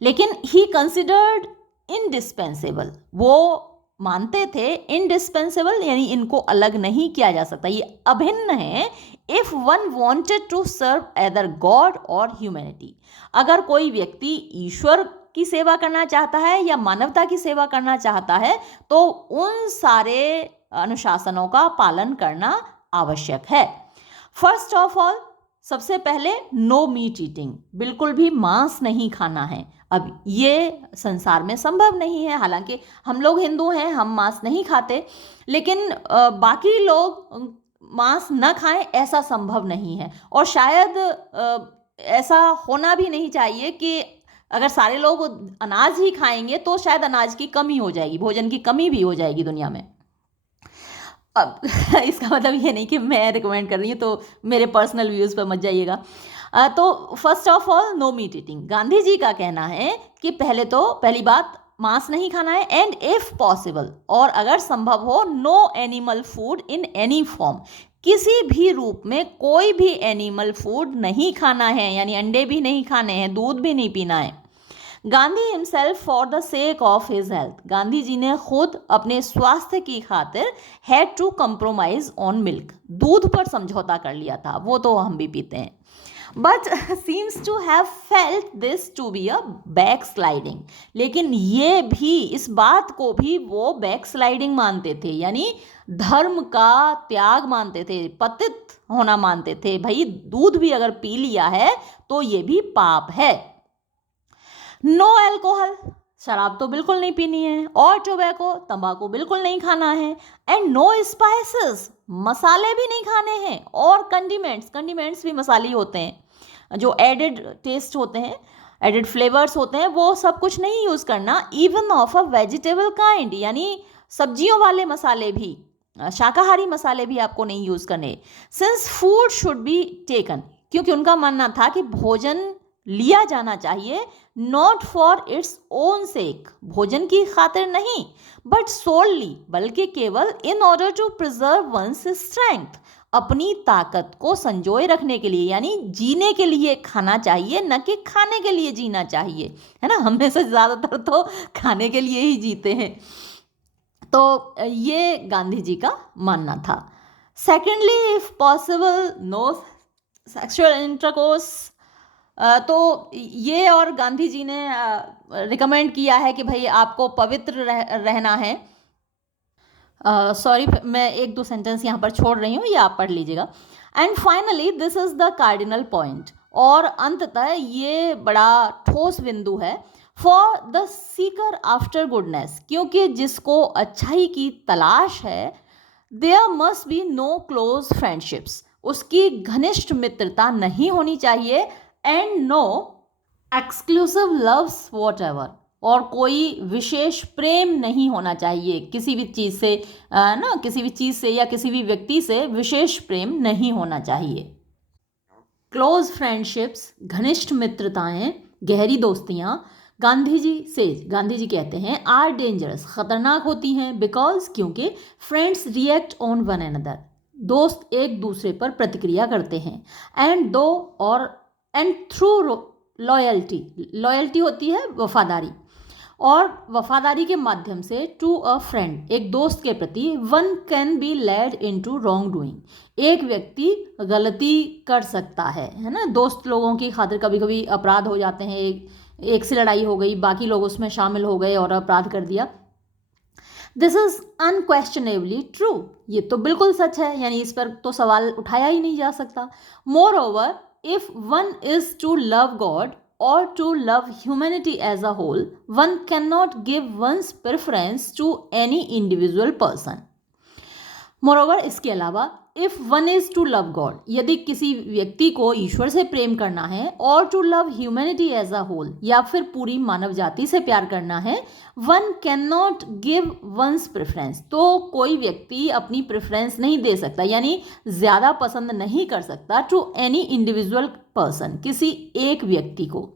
लेकिन ही कंसिडर्ड इनडिस्पेंसेबल, वो मानते थे, इनडिस्पेंसेबल यानी इनको अलग नहीं किया जा सकता, ये अभिन्न है, if one wanted to serve either God और ह्यूमैनिटी, अगर कोई व्यक्ति ईश्वर की सेवा करना चाहता है या मानवता की सेवा करना चाहता है, तो उन सारे अनुशासनों का पालन करना आवश्यक है। फर्स्ट ऑफ ऑल, सबसे पहले, नो मीट ईटिंग, बिल्कुल भी मांस नहीं खाना है। अब ये संसार में संभव नहीं है, हालांकि हम लोग हिंदू हैं, हम मांस नहीं खाते, लेकिन बाकी लोग मांस न खाएं ऐसा संभव नहीं है, और शायद ऐसा होना भी नहीं चाहिए कि अगर सारे लोग अनाज ही खाएंगे तो शायद अनाज की कमी हो जाएगी, भोजन की कमी भी हो जाएगी दुनिया में। अब इसका मतलब ये नहीं कि मैं रिकमेंड कर रही हूँ, तो मेरे पर्सनल व्यूज़ पर मत जाइएगा। तो first of all, no meat eating, Gandhi ji का कहना है कि पहली बात, मांस नहीं खाना है, एंड इफ पॉसिबल, और अगर संभव हो, no animal food in any form, किसी भी रूप में कोई भी एनिमल फूड नहीं खाना है, यानी अंडे भी नहीं खाने हैं, दूध भी नहीं पीना है। Gandhi himself for the sake of his health, Gandhi ji ने खुद अपने स्वास्थ्य की खातिर had to compromise on milk, दूध पर समझौता कर लिया था, वो तो हम भी पीते हैं, but seems to have felt this to be a backsliding, लेकिन ये भी, इस बात को भी वो बैक स्लाइडिंग मानते थे, यानी धर्म का त्याग मानते थे, पतित होना मानते थे, भाई दूध भी अगर पी लिया है तो ये भी पाप है। नो अल्कोहल, शराब तो बिल्कुल नहीं पीनी है, और टोबैको, तंबाकू बिल्कुल नहीं खाना है, एंड नो स्पाइसेस, मसाले भी नहीं खाने हैं, और कंडीमेंट्स भी मसाले होते हैं, जो एडेड टेस्ट होते हैं, एडेड फ्लेवर्स होते हैं, वो सब कुछ नहीं यूज़ करना, even of a vegetable kind, यानी सब्जियों वाले मसाले भी, शाकाहारी मसाले भी आपको नहीं यूज़ करने। Since food should be taken, क्योंकि उनका मानना था कि भोजन लिया जाना चाहिए, not for its own sake, भोजन की खातिर नहीं, बट सोलली, बल्कि केवल in order to preserve one's strength, अपनी ताकत को संजोए रखने के लिए, यानी जीने के लिए खाना चाहिए, न कि खाने के लिए जीना चाहिए, है ना। हम में से ज़्यादातर तो खाने के लिए ही जीते हैं, तो ये गांधी जी का मानना था। Secondly, if possible, no sexual intercourse, तो ये और गांधी जी ने रिकमेंड किया है कि भाई आपको पवित्र रहना है। सॉरी, मैं एक दो सेंटेंस यहाँ पर छोड़ रही हूँ, ये आप पढ़ लीजिएगा। And finally, this is the cardinal point, और अंततः ये बड़ा ठोस बिंदु है, for the seeker after goodness, क्योंकि जिसको अच्छाई की तलाश है, there must be no close friendships, उसकी घनिष्ठ मित्रता नहीं होनी चाहिए, and no exclusive loves whatever, और कोई विशेष प्रेम नहीं होना चाहिए किसी भी चीज़ से, किसी भी चीज़ से या किसी भी व्यक्ति से विशेष प्रेम नहीं होना चाहिए। क्लोज फ्रेंडशिप्स, घनिष्ठ मित्रताएं, गहरी दोस्तियां, गांधी जी कहते हैं आर डेंजरस, खतरनाक होती हैं, बिकॉज, क्योंकि friends react on one another, दोस्त एक दूसरे पर प्रतिक्रिया करते हैं, एंड दो और एंड थ्रू लॉयल्टी, लॉयल्टी होती है वफादारी, और वफादारी के माध्यम से टू अ फ्रेंड, एक दोस्त के प्रति, one can be led into wrongdoing, एक व्यक्ति गलती कर सकता है ना। दोस्त लोगों की खातिर कभी कभी अपराध हो जाते हैं, एक से लड़ाई हो गई, बाकी लोग उसमें शामिल हो गए और अपराध कर दिया। दिस इज अनक्वेश्चनेबली ट्रू, ये तो बिल्कुल सच है, यानी इस पर तो सवाल उठाया ही नहीं जा सकता। Moreover, if one is to love God or to love humanity as a whole, one cannot give one's preference to any individual person. Moreover, इसके अलावा, if one is to love God, यदि किसी व्यक्ति को ईश्वर से प्रेम करना है, और to love humanity as a whole, या फिर पूरी मानव जाति से प्यार करना है, one cannot give one's preference, तो कोई व्यक्ति अपनी प्रेफरेंस नहीं दे सकता, यानी ज़्यादा पसंद नहीं कर सकता, to any individual person, किसी एक व्यक्ति को।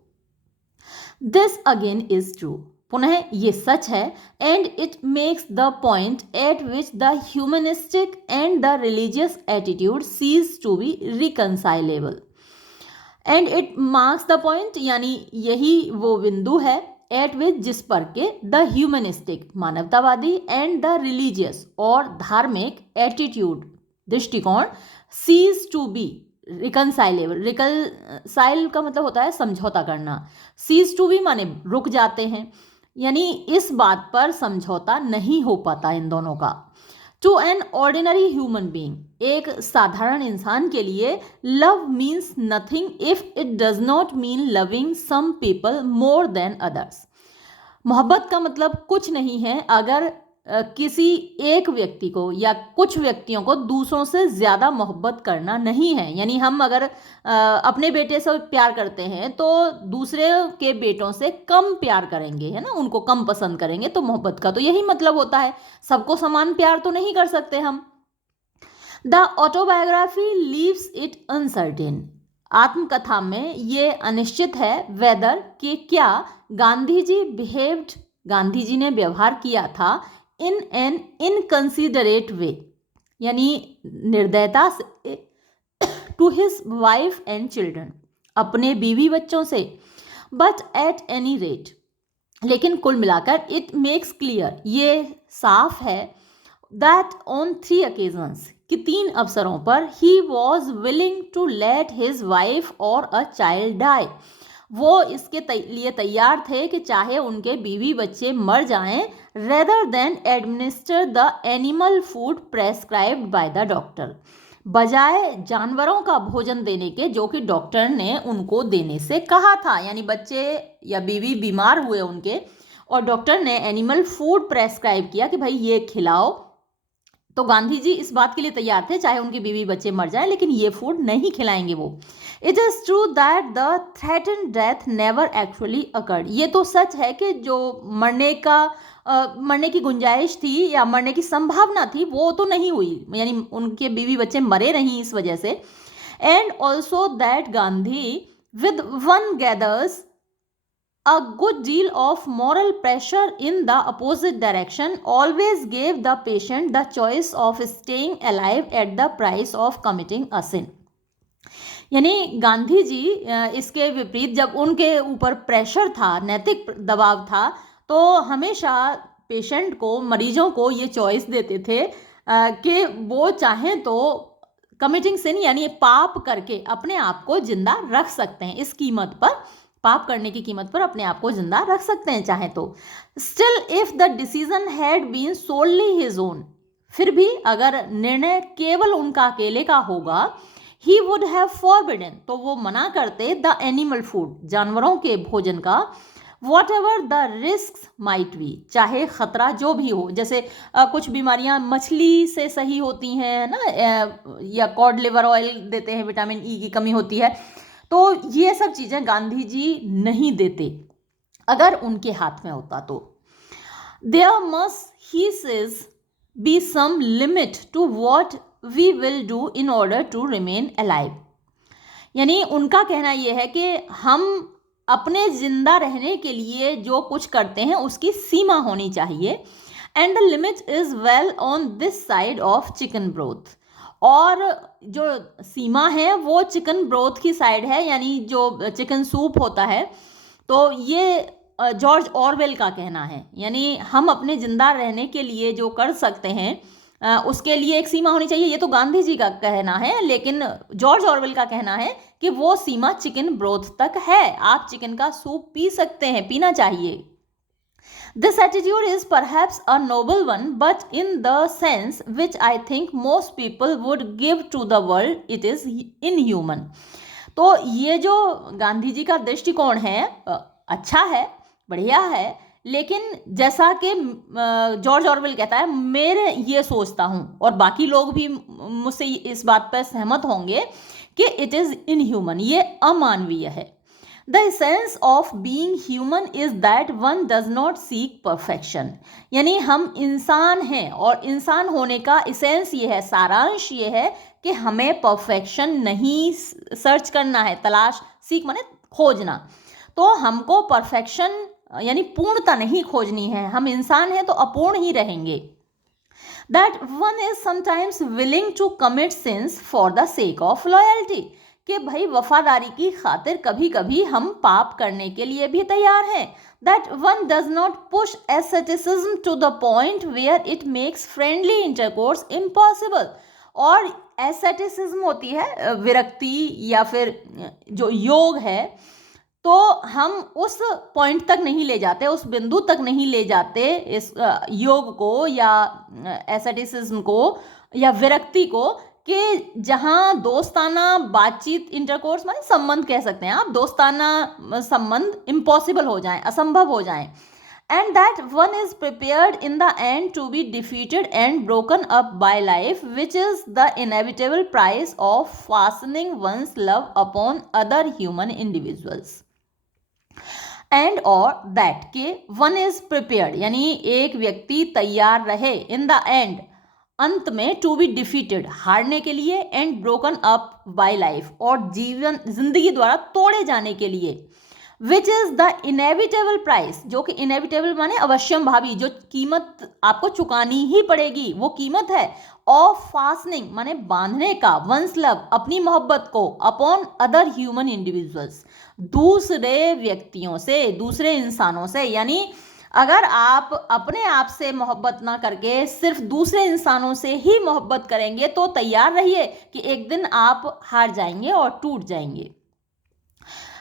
दिस अगेन इज ट्रू, पुनः ये सच है, and it makes the point at which the humanistic and the religious attitude cease to be reconcilable, and it marks the point, यानी यही वो बिंदु है, एट विच, जिस पर के द ह्यूमनिस्टिक, मानवतावादी, एंड द रिलीजियस, और धार्मिक, एटीट्यूड, दृष्टिकोण, सीज टू बी रिकनसाइलेबल, रिकनसाइल का मतलब होता है समझौता करना, सीज टू बी माने रुक जाते हैं, यानी इस बात पर समझौता नहीं हो पाता इन दोनों का। To an ordinary human being, एक साधारण इंसान के लिए, love means nothing if it does not mean loving some people more than others, मोहब्बत का मतलब कुछ नहीं है अगर किसी एक व्यक्ति को या कुछ व्यक्तियों को दूसरों से ज़्यादा मोहब्बत करना नहीं है, यानी हम अगर अपने बेटे से प्यार करते हैं तो दूसरे के बेटों से कम प्यार करेंगे, है ना, उनको कम पसंद करेंगे, तो मोहब्बत का तो यही मतलब होता है, सबको समान प्यार तो नहीं कर सकते हम। The autobiography leaves it uncertain, आत्मकथा में ये अनिश्चित है, वेदर, कि क्या गांधी जी ने व्यवहार किया था, इन एन इनकंसिडरेट वे, यानी निर्दयता से, to his wife and children, अपने बीवी बच्चों से, बट एट एनी रेट, लेकिन कुल मिलाकर, इट मेक्स क्लियर, ये साफ है, दैट ऑन 3 occasions, कि 3 अवसरों पर, he was willing to let his wife और अ चाइल्ड डाई, वो इसके लिए तैयार थे कि चाहे उनके बीवी बच्चे मर जाएं, rather than administer the animal food prescribed by the doctor, बजाय जानवरों का भोजन देने के जो कि डॉक्टर ने उनको देने से कहा था, यानी बच्चे या बीवी बीमार हुए उनके, और डॉक्टर ने एनिमल फूड प्रेस्क्राइब किया कि भाई ये खिलाओ, तो गांधी जी इस बात के लिए तैयार थे चाहे उनकी बीवी बच्चे मर जाएं, लेकिन ये फूड नहीं खिलाएंगे वो। It is true that the threatened death never actually occurred, ये तो सच है कि जो मरने की गुंजाइश थी या मरने की संभावना थी वो तो नहीं हुई, यानी उनके बीवी बच्चे मरे नहीं इस वजह से। And also that Gandhi with one gathers a good deal of moral pressure in the opposite direction, always gave the patient the choice of staying alive at the price of committing a sin, यानी गांधी जी इसके विपरीत, जब उनके ऊपर प्रेशर था, नैतिक दबाव था, तो हमेशा पेशेंट को, मरीजों को ये चॉइस देते थे कि वो चाहें तो कमिटिंग सिन, यानी पाप करके अपने आप को जिंदा रख सकते हैं, इस कीमत पर, पाप करने की कीमत पर अपने आप को जिंदा रख सकते हैं चाहे तो। Still if the decision had been solely his own, फिर भी अगर निर्णय केवल उनका अकेले का होगा, ही वुड हैव फॉरबिडन, तो वो मना करते द एनिमल फूड, जानवरों के भोजन का, what ever the risk might be, चाहे खतरा जो भी हो, जैसे कुछ बीमारियां मछली से सही होती हैं ना, या कॉड लिवर ऑयल देते हैं, विटामिन ई की कमी होती है, तो ये सब चीज़ें गांधी जी नहीं देते अगर उनके हाथ में होता तो। There must, he says, be some limit to what we will do in order to remain alive, यानी उनका कहना यह है कि हम अपने जिंदा रहने के लिए जो कुछ करते हैं उसकी सीमा होनी चाहिए, and the limit is well on this side of chicken broth, और जो सीमा है वो चिकन ब्रोथ की साइड है, यानी जो चिकन सूप होता है, तो ये जॉर्ज ऑरवेल का कहना है, यानी हम अपने जिंदा रहने के लिए जो कर सकते हैं उसके लिए एक सीमा होनी चाहिए। ये तो गांधी जी का कहना है, लेकिन जॉर्ज ऑरवेल का कहना है कि वो सीमा चिकन ब्रोथ तक है, आप चिकन का सूप पी सकते हैं, पीना चाहिए। This attitude is perhaps a noble one, but in the sense which I think most people would give to the world, it is inhuman. तो ये जो गांधी जी का दृष्टिकोण है अच्छा है, बढ़िया है, लेकिन जैसा कि जॉर्ज ऑरवेल कहता है, मेरे ये सोचता हूँ और बाकी लोग भी मुझसे इस बात पर सहमत होंगे कि इट इज़ इनह्यूमन, ये अमानवीय है। The essence of being human is that one does not seek perfection, यानी हम इंसान हैं और इंसान होने का एसेंस ये है, सारांश ये है कि हमें परफेक्शन नहीं सर्च करना है, तलाश, सीख माने खोजना, तो हमको परफेक्शन यानी पूर्णता नहीं खोजनी है, हम इंसान हैं तो अपूर्ण ही रहेंगे। That one is sometimes willing to commit sins for the sake of loyalty, कि भाई वफादारी की खातिर कभी कभी हम पाप करने के लिए भी तैयार हैं। That one does not push aestheticism to the point where it makes friendly intercourse impossible, और एस्थेटिसिज्म होती है विरक्ति या फिर जो योग है, तो हम उस पॉइंट तक नहीं ले जाते, उस बिंदु तक नहीं ले जाते इस योग को या एस्थेटिसिज्म को या विरक्ति को, कि जहां दोस्ताना बातचीत, इंटरकोर्स माने संबंध कह सकते हैं आप, दोस्ताना संबंध इम्पॉसिबल हो जाएं, असंभव हो जाएं, and that one is prepared in the end to be defeated and broken up by life, which is the inevitable price of fastening one's love upon other human individuals. And or that के one is prepared, यानी एक व्यक्ति तैयार रहे, in the end, अंत में, to be defeated, हारने के लिए, and broken up by life, और जीवन, जिंदगी द्वारा तोड़े जाने के लिए, विच इज द इनेविटेबल प्राइस, जो कि इनेविटेबल माने अवश्यम भावी, जो कीमत आपको चुकानी ही पड़ेगी, वो कीमत है, ऑफ फास्टनिंग माने बांधने का, वंस लव, अपनी मोहब्बत को, अपॉन अदर ह्यूमन इंडिविजुअल्स, दूसरे व्यक्तियों से, दूसरे इंसानों से, यानी अगर आप अपने आप से मोहब्बत ना करके सिर्फ दूसरे इंसानों से ही मोहब्बत करेंगे तो तैयार रहिए कि एक दिन आप हार जाएंगे और टूट जाएंगे।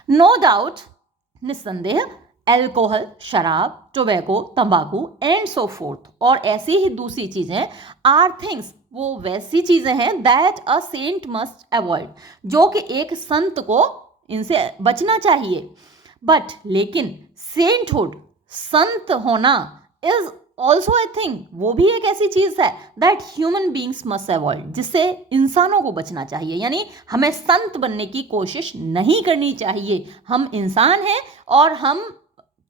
नो डाउट, निस्संदेह, एल्कोहल, शराब, टोबैको, तंबाकू एंड सो फोर्थ, और ऐसी ही दूसरी चीजें, आर थिंग्स, वो वैसी चीजें हैं, that a saint must avoid, जो कि एक संत को इनसे बचना चाहिए। बट लेकिन सेंटहुड, संत होना, इज ऑल्सो ए थिंग, वो भी एक ऐसी चीज है, that human beings must avoid, जिससे इंसानों को बचना चाहिए, यानी हमें संत बनने की कोशिश नहीं करनी चाहिए। हम इंसान हैं और हम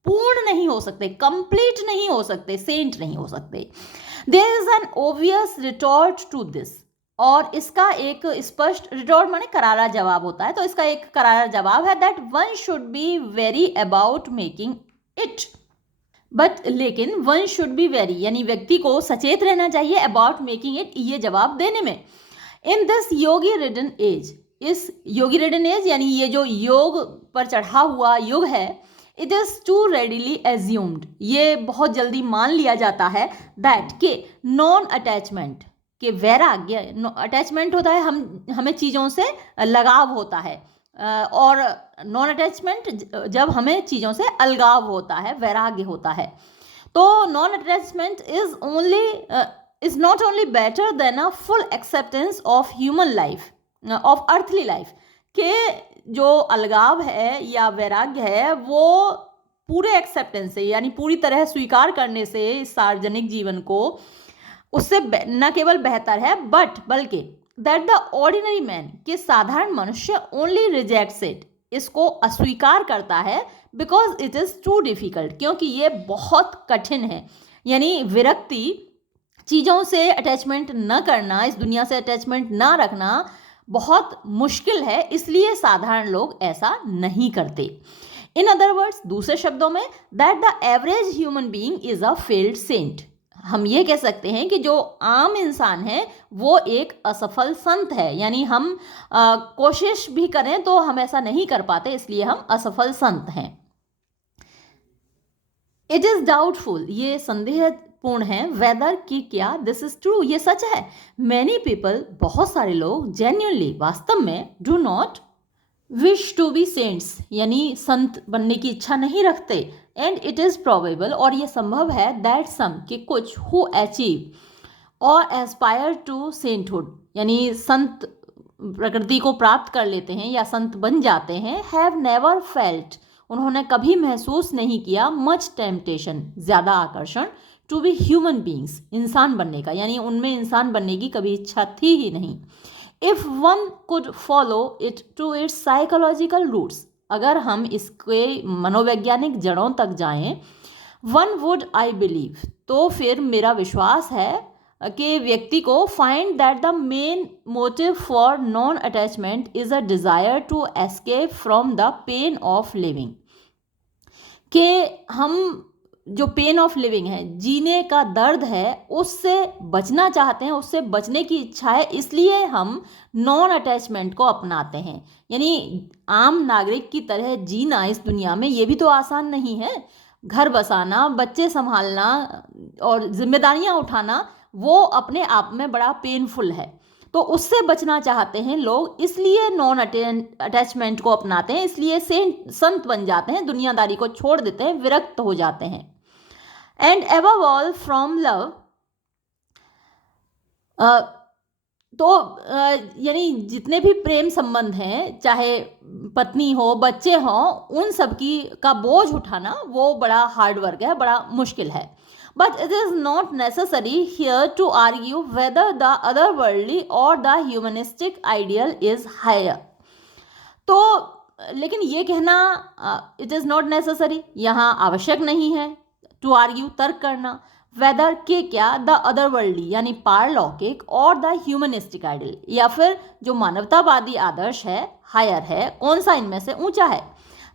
पूर्ण नहीं हो सकते, कंप्लीट नहीं हो सकते, सेंट नहीं हो सकते। There is an obvious retort to this, और इसका एक स्पष्ट, रिटॉर्ट माने करारा जवाब होता है, तो इसका एक करारा जवाब है, that one should be very about making it, but लेकिन वन शुड बी वेरी, यानी व्यक्ति को सचेत रहना चाहिए, अबाउट मेकिंग इट, ये जवाब देने में। In this yogi ridden age, इस योगी रिडन एज यानी ये जो योग पर चढ़ा हुआ युग है, it is too readily assumed, ये बहुत जल्दी मान लिया जाता है, दैट के नॉन अटैचमेंट, के वैराग्य, अटैचमेंट होता है हमें चीज़ों से लगाव होता है, और नॉन अटैचमेंट जब हमें चीज़ों से अलगाव होता है, वैराग्य होता है। तो non attachment is not only better than a full acceptance of human life, of earthly life, के जो अलगाव है या वैराग्य है वो पूरे एक्सेप्टेंस से यानी पूरी तरह स्वीकार करने से इस सार्वजनिक जीवन को उससे न केवल बेहतर है बल्कि दैट द ऑर्डिनरी मैन, कि साधारण मनुष्य ओनली रिजेक्ट्स इट, इसको अस्वीकार करता है because it is too difficult, क्योंकि ये बहुत कठिन है। यानी विरक्ति, चीज़ों से अटैचमेंट न करना, इस दुनिया से अटैचमेंट ना रखना बहुत मुश्किल है, इसलिए साधारण लोग ऐसा नहीं करते। इन अदर वर्ड्स, दूसरे शब्दों में, that the average human being is a failed saint, हम ये कह सकते हैं कि जो आम इंसान है वो एक असफल संत है। यानी हम कोशिश भी करें तो हम ऐसा नहीं कर पाते, इसलिए हम असफल संत हैं। इट इज डाउटफुल, ये संदेहपूर्ण है, वेदर कि क्या दिस इज ट्रू, ये सच है। मैनी पीपल, बहुत सारे लोग, जेन्युइनली, वास्तव में, do not wish to be saints, यानी संत बनने की इच्छा नहीं रखते। एंड इट इज़ प्रोबेबल, और ये संभव है, दैट सम, कि कुछ, हु अचीव और एस्पायर टू सेंटहुड, यानी संत प्रकृति को प्राप्त कर लेते हैं या संत बन जाते हैं, हैव नेवर फेल्ट, उन्होंने कभी महसूस नहीं किया, मच टेम्पटेशन, ज़्यादा आकर्षण, टू बी ह्यूमन बींग्स, इंसान बनने का, यानी उनमें इंसान बनने की कभी इच्छा थी ही नहीं। If one could follow it to its psychological roots, अगर हम इसके मनोवैज्ञानिक जड़ों तक जाएं, वन वुड, आई बिलीव, तो फिर मेरा विश्वास है कि व्यक्ति को find that the main motive for non attachment is a desire to escape from the pain of living, कि हम जो पेन ऑफ लिविंग है, जीने का दर्द है, उससे बचना चाहते हैं, उससे बचने की इच्छा है, इसलिए हम नॉन अटैचमेंट को अपनाते हैं। यानी आम नागरिक की तरह जीना इस दुनिया में ये भी तो आसान नहीं है। घर बसाना, बच्चे संभालना और जिम्मेदारियां उठाना, वो अपने आप में बड़ा पेनफुल है, तो उससे बचना चाहते हैं लोग, इसलिए नॉन अटैचमेंट को अपनाते हैं, इसलिए संत बन जाते हैं, दुनियादारी को छोड़ देते हैं, विरक्त हो जाते हैं। And above all from love, तो यानी जितने भी प्रेम संबंध हैं, चाहे पत्नी हो, बच्चे हों, उन सब की का बोझ उठाना वो बड़ा हार्ड वर्क है, बड़ा मुश्किल है। But it is not necessary here to argue whether the other worldly or the humanistic ideal is higher. तो लेकिन ये कहना इट इज़ नॉट नेसेसरी, यहाँ आवश्यक नहीं है टू आर्ग्यू, तर्क करना, वेदर के क्या, द अदर वर्ल्डली यानी पारलौकिक और द ह्यूमनिस्टिक आइडियल, या फिर जो मानवतावादी आदर्श है, हायर है, कौन सा इनमें से ऊंचा है।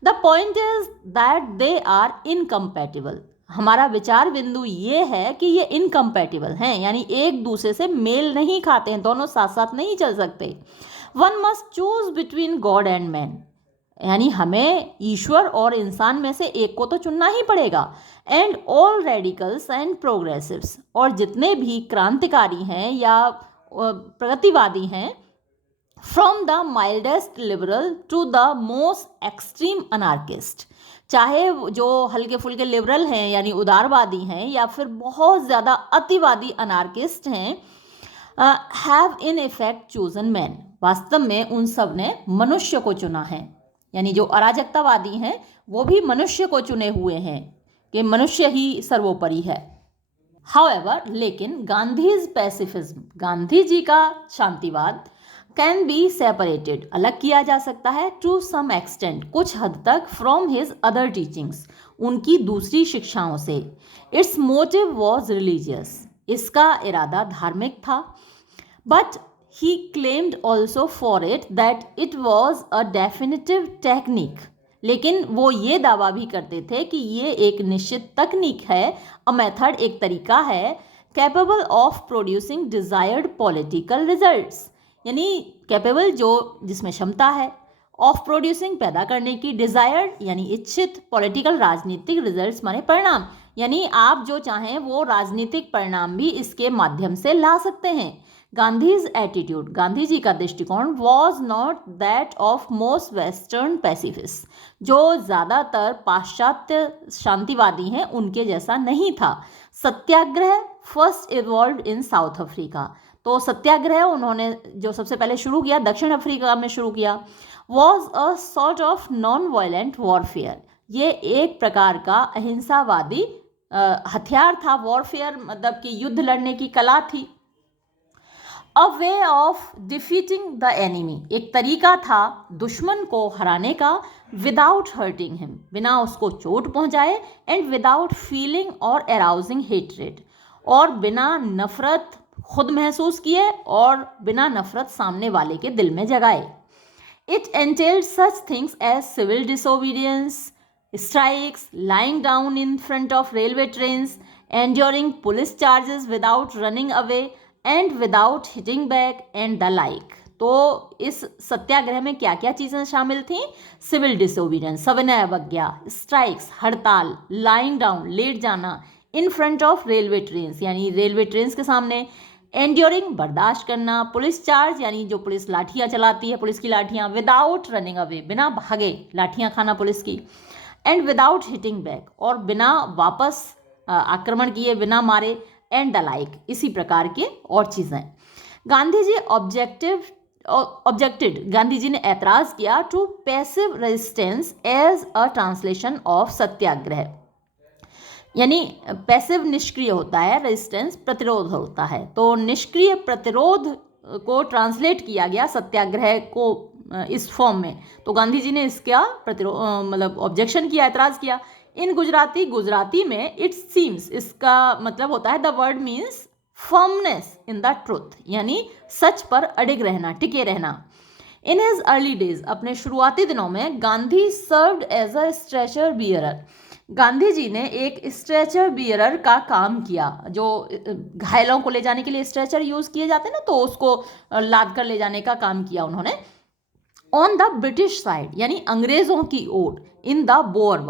The point is that they are incompatible, हमारा विचार बिंदु ये है कि ये इनकम्पैटिबल हैं, यानी एक दूसरे से मेल नहीं खाते हैं, दोनों साथ साथ नहीं चल सकते। One must choose between God and man, यानी हमें ईश्वर और इंसान में से एक को तो चुनना ही पड़ेगा। And all radicals and progressives, और जितने भी क्रांतिकारी हैं या प्रगतिवादी हैं, from the mildest liberal to the most extreme anarchist, चाहे जो हल्के फुल्के लिबरल हैं यानी उदारवादी हैं, या फिर बहुत ज़्यादा अतिवादी अनार्किस्ट हैं, have in effect chosen man, वास्तव में उन सब ने मनुष्य को चुना है। यानी जो अराजकतावादी हैं वो भी मनुष्य को चुने हुए हैं कि मनुष्य ही सर्वोपरि है। हाउएवर, लेकिन गांधीज पैसिफिज्म, गांधी जी का शांतिवाद, कैन बी सेपरेटेड, अलग किया जा सकता है, टू सम एक्सटेंट, कुछ हद तक, फ्रॉम हिज अदर टीचिंग्स, उनकी दूसरी शिक्षाओं से। इट्स मोटिव वॉज रिलीजियस, इसका इरादा धार्मिक था, but he claimed also for it that it was a definitive technique, लेकिन वो ये दावा भी करते थे कि ये एक निश्चित तकनीक है, अ मेथड, एक तरीका है, capable of producing desired political results, यानी कैपेबल जो जिसमें क्षमता है, ऑफ प्रोड्यूसिंग पैदा करने की, डिजायर्ड यानी इच्छित, पॉलिटिकल राजनीतिक, रिजल्ट्स माने परिणाम, यानी आप जो चाहें वो राजनीतिक परिणाम भी इसके माध्यम से ला सकते हैं। गांधीज एटीट्यूड, गांधी जी का दृष्टिकोण, was not that of most western pacifist, जो ज़्यादातर पाश्चात्य शांतिवादी हैं उनके जैसा नहीं था। Satyagraha first evolve in South Africa, तो सत्याग्रह उन्होंने जो सबसे पहले शुरू किया, दक्षिण अफ्रीका में शुरू किया, was a sort of non violent warfare. ये एक प्रकार का अहिंसावादी हथियार था। वॉरफेयर मतलब कि युद्ध लड़ने की कला थी। A way of defeating the enemy, एक तरीका था दुश्मन को हराने का, विदाउट हर्टिंग हिम, बिना उसको चोट पहुंचाए, एंड विदाउट फीलिंग और अराउजिंग हेट्रेड, और बिना नफरत खुद महसूस किए और बिना नफरत सामने वाले के दिल में जगाए। It entailed such things as civil disobedience, strikes, lying down in front of railway trains, enduring police charges without running away and without hitting back and the like. तो इस सत्याग्रह में क्या क्या चीज़ें शामिल थीं? सिविल डिसोबीडियंस, सविनय अवज्ञा, स्ट्राइक्स, हड़ताल, लाइंग डाउन, लेट जाना, in front of railway trains यानी रेलवे ट्रेन्स के सामने, एंड्योरिंग, बर्दाश्त करना, पुलिस चार्ज यानी जो पुलिस लाठियाँ चलाती है, पुलिस की लाठियाँ, विदाउट रनिंग अवे, बिना भागे लाठियाँ खाना पुलिस की, एंड विदाउट हिटिंग बैक, और बिना वापस आक्रमण किए, बिना मारे, एंड द लाइक, इसी प्रकार के और चीज़ें। गांधी जी ऑब्जेक्टेड, गांधी जी ने ऐतराज़ किया to passive resistance as a translation of satyagraha, यानी पैसिव निष्क्रिय होता है, रेजिस्टेंस प्रतिरोध होता है, तो निष्क्रिय प्रतिरोध को ट्रांसलेट किया गया सत्याग्रह को इस फॉर्म में। तो गांधी जी ने इसका प्रतिरोध मतलब ऑब्जेक्शन किया, ऐतराज़ किया। इन गुजराती में इट सीम्स, इसका मतलब होता है the word means firmness in the truth, यानी सच पर अडिग रहना, टिके रहना। इन हिज अर्ली डेज, अपने शुरुआती दिनों में Gandhi served as a stretcher bearer, Gandhi ji ने एक स्ट्रेचर बियरर का काम किया। जो घायलों को ले जाने के लिए स्ट्रेचर यूज़ किए जाते हैं ना, तो उसको लाद कर ले जाने का काम किया उन्होंने। ऑन द ब्रिटिश साइड, यानी अंग्रेज़ों की ओर, इन द बोअर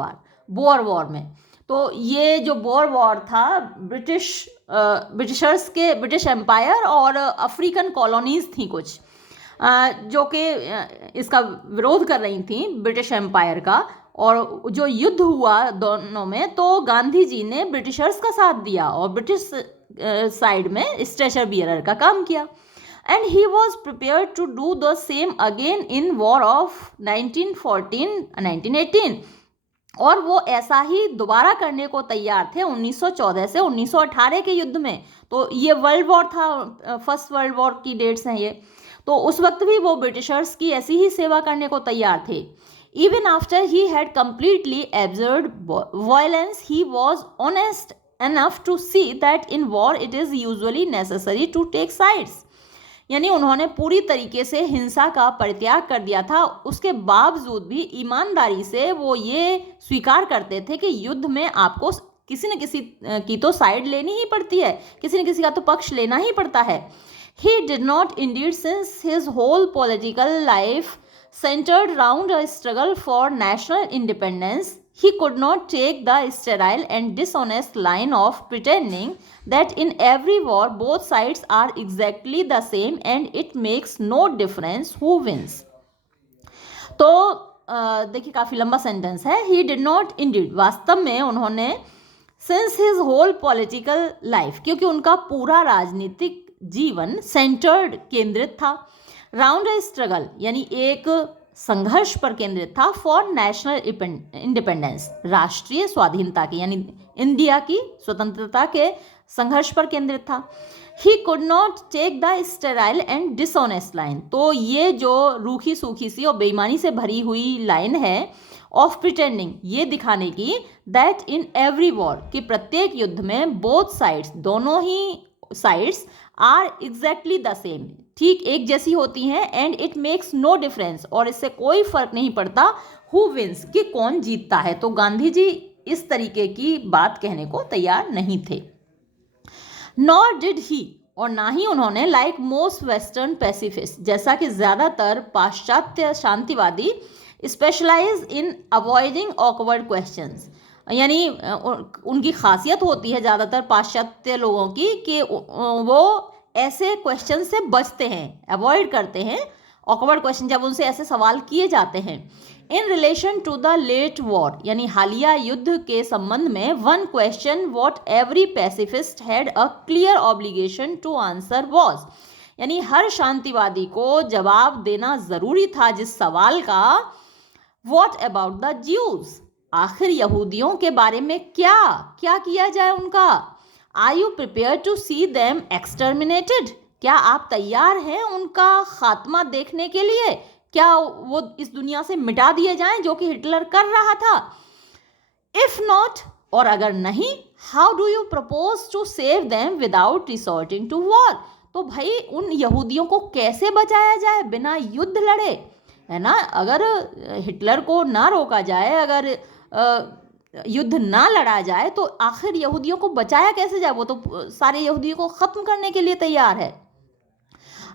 वॉर में। तो ये जो बोअर वॉर था ब्रिटिशर्स के, ब्रिटिश एम्पायर और अफ्रीकन कॉलोनीज़ थी कुछ जो कि इसका विरोध कर रही थी ब्रिटिश एम्पायर का, और जो युद्ध हुआ दोनों में, तो गांधी जी ने ब्रिटिशर्स का साथ दिया और ब्रिटिश साइड में स्ट्रेचर बियरर का काम किया। And he was prepared to do the same again in war of 1918, और वो ऐसा ही दोबारा करने को तैयार थे 1914 से 1918 के युद्ध में। तो ये वर्ल्ड वॉर था, फर्स्ट वर्ल्ड वॉर की डेट्स हैं ये। तो उस वक्त भी वो ब्रिटिशर्स की ऐसी ही सेवा करने को तैयार थे। Even after he had completely abjured violence, he was honest enough to see that in war it is usually necessary to take sides. यानी उन्होंने पूरी तरीके से हिंसा का परित्याग कर दिया था, उसके बावजूद भी ईमानदारी से वो ये स्वीकार करते थे कि युद्ध में आपको किसी न किसी की तो साइड लेनी ही पड़ती है, किसी न किसी का तो पक्ष लेना ही पड़ता है। He did not indeed, since his whole political life centered round a struggle for national independence, he could not take the sterile and dishonest line of pretending that in every war both sides are exactly the same and it makes no difference who wins. तो देखिए काफ़ी लंबा सेंटेंस है। He did not indeed, वास्तव में उन्होंने, since his whole political life, क्योंकि उनका पूरा राजनीतिक जीवन सेंटर्ड, केंद्रित था, राउंड ए स्ट्रगल यानी एक संघर्ष पर केंद्रित था, फॉर नेशनल इंडिपेंडेंस, राष्ट्रीय स्वाधीनता की यानी इंडिया की स्वतंत्रता के संघर्ष पर केंद्रित था। He could not take the sterile and dishonest line, तो ये जो रूखी सूखी सी और बेईमानी से भरी हुई लाइन है ऑफ प्रिटेंडिंग, ये दिखाने की, दैट इन एवरी वॉर, कि प्रत्येक युद्ध में बोथ साइड्स, दोनों ही sides, are exactly the same, ठीक एक जैसी होती हैं, and it makes no difference, और इससे कोई फर्क नहीं पड़ता, हु विंस, कि कौन जीतता है। तो गांधी जी इस तरीके की बात कहने को तैयार नहीं थे। नॉर डिड ही, और ना ही उन्होंने, लाइक मोस्ट वेस्टर्न पैसिफिस्ट, जैसा कि ज़्यादातर पाश्चात्य शांतिवादी, स्पेशलाइज इन अवॉइडिंग ऑकवर्ड क्वेश्चंस, यानी उनकी खासियत होती है ज़्यादातर पाश्चात्य लोगों की कि वो ऐसे क्वेश्चन से बचते हैं, अवॉइड करते हैं ऑकवर्ड क्वेश्चन, जब उनसे ऐसे सवाल किए जाते हैं। In relation to the late war, यानी हालिया युद्ध के संबंध में, one question what every pacifist had a clear obligation to answer was, यानी हर शांतिवादी को जवाब देना जरूरी था जिस सवाल का, व्हाट अबाउट द ज्यूज, आखिर यहूदियों के बारे में क्या क्या किया जाए उनका, are you prepare to see them exterminated, क्या आप तैयार हैं उनका खात्मा देखने के लिए, क्या वो इस दुनिया से मिटा दिए जाएं जो कि हिटलर कर रहा था, इफ नॉट, और अगर नहीं, how do you propose to save them without resorting to war, तो भाई उन यहूदियों को कैसे बचाया जाए बिना युद्ध लड़े, है ना। अगर हिटलर को ना रोका जाए, अगर युद्ध ना लड़ा जाए, तो आखिर यहूदियों को बचाया कैसे जाए, वो तो सारे यहूदियों को ख़त्म करने के लिए तैयार है।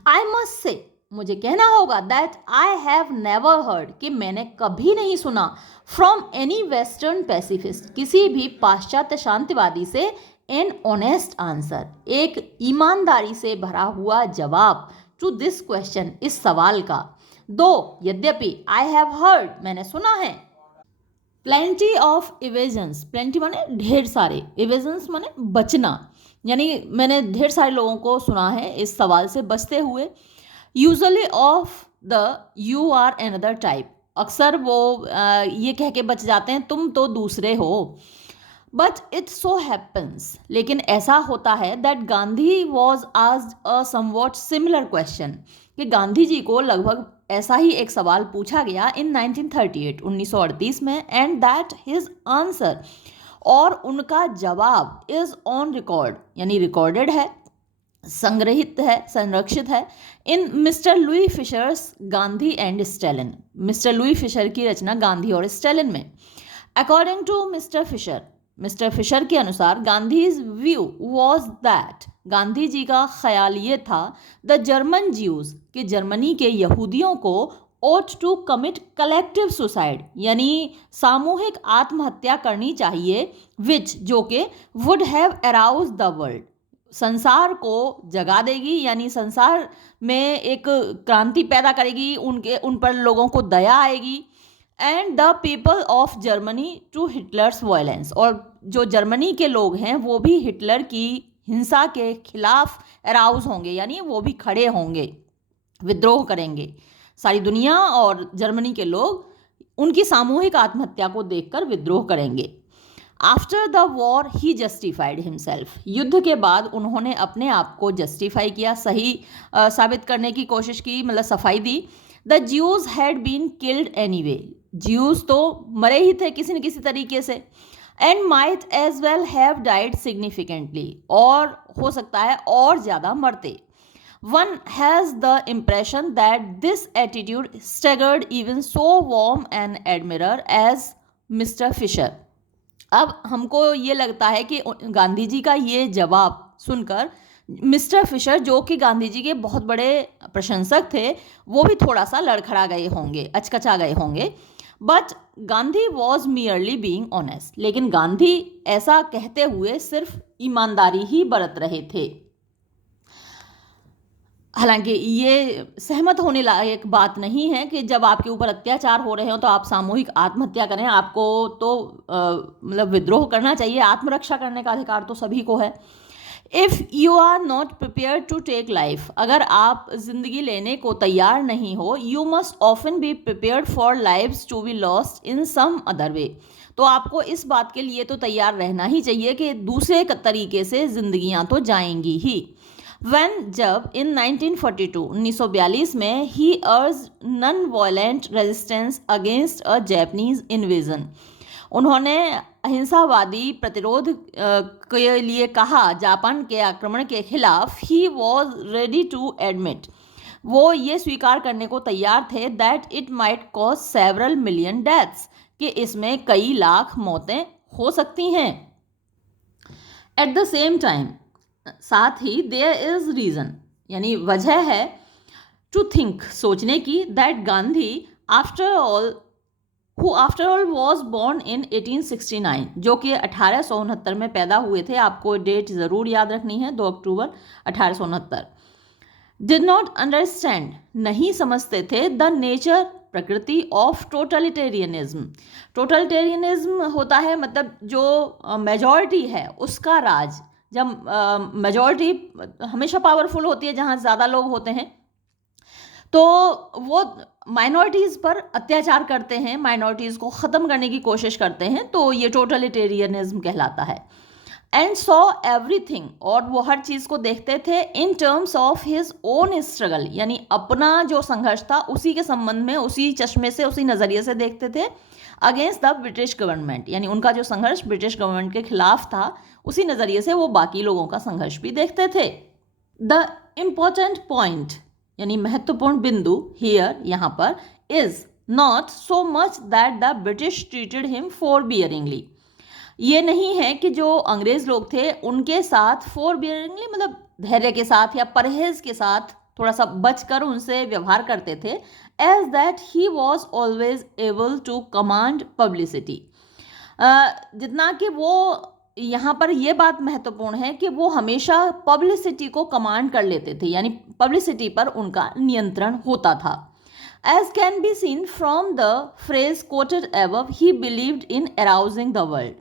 आई मस्ट से, मुझे कहना होगा, that I have never heard, कि मैंने कभी नहीं सुना, फ्रॉम एनी वेस्टर्न पैसिफिस्ट, किसी भी पाश्चात्य शांतिवादी से, एन ऑनेस्ट आंसर, एक ईमानदारी से भरा हुआ जवाब, टू दिस क्वेश्चन, इस सवाल का, दो यद्यपि, आई हैव हर्ड, मैंने सुना है, प्लेंटी ऑफ इवेजन्स, प्लेंटी माने ढेर सारे, इवेजन्स माने बचना, यानी मैंने ढेर सारे लोगों को सुना है इस सवाल से बचते हुए, usually of the you are another type, अक्सर वो ये कह के बच जाते हैं तुम तो दूसरे हो, बट इट सो हैपन्स, लेकिन ऐसा होता है, that Gandhi was asked a somewhat similar question, कि गांधी जी को लगभग ऐसा ही एक सवाल पूछा गया इन 1938 1938 में, एंड दैट हिज आंसर, और उनका जवाब, इज ऑन रिकॉर्ड, यानी रिकॉर्डेड है, संग्रहित है, संरक्षित है, in mister Louis Fischer's Gandhi and Stalin, mister Louis Fischer की रचना गांधी और स्टेलिन में। अकॉर्डिंग टू मिस्टर फिशर के अनुसार, Gandhi's view was that, Gandhi ji का ख्याल ये था, द जर्मन ज्यूज, कि जर्मनी के यहूदियों को ought to commit collective suicide, यानी सामूहिक आत्महत्या करनी चाहिए, which, जो कि would have aroused the world, संसार को जगा देगी, यानी संसार में एक क्रांति पैदा करेगी, उन पर लोगों को दया आएगी, and the people of Germany to Hitler's violence, और जो जर्मनी के लोग हैं वो भी हिटलर की हिंसा के खिलाफ अराउज होंगे, यानी वो भी खड़े होंगे, विद्रोह करेंगे, सारी दुनिया और जर्मनी के लोग उनकी सामूहिक आत्महत्या को देखकर विद्रोह करेंगे। After the war he justified himself, युद्ध के बाद उन्होंने अपने आप को जस्टिफाई किया, सही साबित करने की कोशिश की, मतलब सफाई दी। The Jews had been killed anyway, Jews तो मरे ही थे किसी न किसी तरीके से, and might as well have died significantly, और हो सकता है और ज़्यादा मरते। One has the impression that this attitude staggered even so warm an admirer as Mr. Fisher. अब हमको ये लगता है कि गांधी जी का ये जवाब सुनकर मिस्टर फिशर, जो कि गांधी जी के बहुत बड़े प्रशंसक थे, वो भी थोड़ा सा लड़खड़ा गए होंगे, अचकचा गए होंगे। But Gandhi was merely being honest, लेकिन गांधी ऐसा कहते हुए सिर्फ ईमानदारी ही बरत रहे थे। हालांकि ये सहमत होने लायक बात नहीं है कि जब आपके ऊपर अत्याचार हो रहे हो तो आप सामूहिक आत्महत्या करें, आपको तो मतलब विद्रोह करना चाहिए, आत्मरक्षा करने का अधिकार तो सभी को है। If you are not prepare to take life, अगर आप जिंदगी लेने को तैयार नहीं हो, you must often be prepared for lives to be lost in some other way, तो आपको इस बात के लिए तो तैयार रहना ही चाहिए कि दूसरे तरीके से जिंदगियां तो जाएंगी ही। When, जब in 1942 में he urged non-violent resistance against a Japanese invasion, उन्होंने अहिंसावादी प्रतिरोध के लिए कहा जापान के आक्रमण के खिलाफ, he was ready to admit, वो ये स्वीकार करने को तैयार थे, that it might cause several million deaths, कि इसमें कई लाख मौतें हो सकती हैं। At the same time, साथ ही देयर इज रीजन, यानी वजह है, टू थिंक, सोचने की, that Gandhi after all was born in 1869, जो कि 1869 में पैदा हुए थे, आपको डेट ज़रूर याद रखनी है, 2 अक्टूबर 1869। डिड नॉट अंडरस्टैंड, नहीं समझते थे, द नेचर प्रकृति ऑफ टोटलिटेरियनिज्म। टोटलिटेरियनिज्म होता है मतलब जो मेजॉरिटी है उसका राज। जब मेजॉरिटी हमेशा पावरफुल होती है जहाँ ज़्यादा लोग होते हैं, तो वो माइनॉरिटीज़ पर अत्याचार करते हैं, माइनॉरिटीज़ को ख़त्म करने की कोशिश करते हैं, तो ये टोटलिटेरियनिज्म कहलाता है। एंड सॉ एवरीथिंग, और वो हर चीज़ को देखते थे इन terms of his own struggle, यानी अपना जो संघर्ष था उसी के संबंध में, उसी चश्मे से, उसी नज़रिए से देखते थे अगेंस्ट द ब्रिटिश गवर्नमेंट, यानी उनका जो संघर्ष ब्रिटिश गवर्नमेंट के खिलाफ था उसी नज़रिए से वो बाकी लोगों का संघर्ष भी देखते थे। द इम्पॉर्टेंट पॉइंट, यानी महत्वपूर्ण बिंदु हियर, यहाँ पर, is not so much that the British treated him forbearingly. ये नहीं है कि जो अंग्रेज लोग थे उनके साथ फॉरबियरिंगली मतलब धैर्य के साथ या परहेज के साथ थोड़ा सा बचकर उनसे व्यवहार करते थे, as that he was always able to command publicity. जितना कि वो, यहाँ पर ये बात महत्वपूर्ण है कि वो हमेशा पब्लिसिटी को कमांड कर लेते थे, यानी पब्लिसिटी पर उनका नियंत्रण होता था। As can be seen from the phrase quoted above, he believed in arousing the world.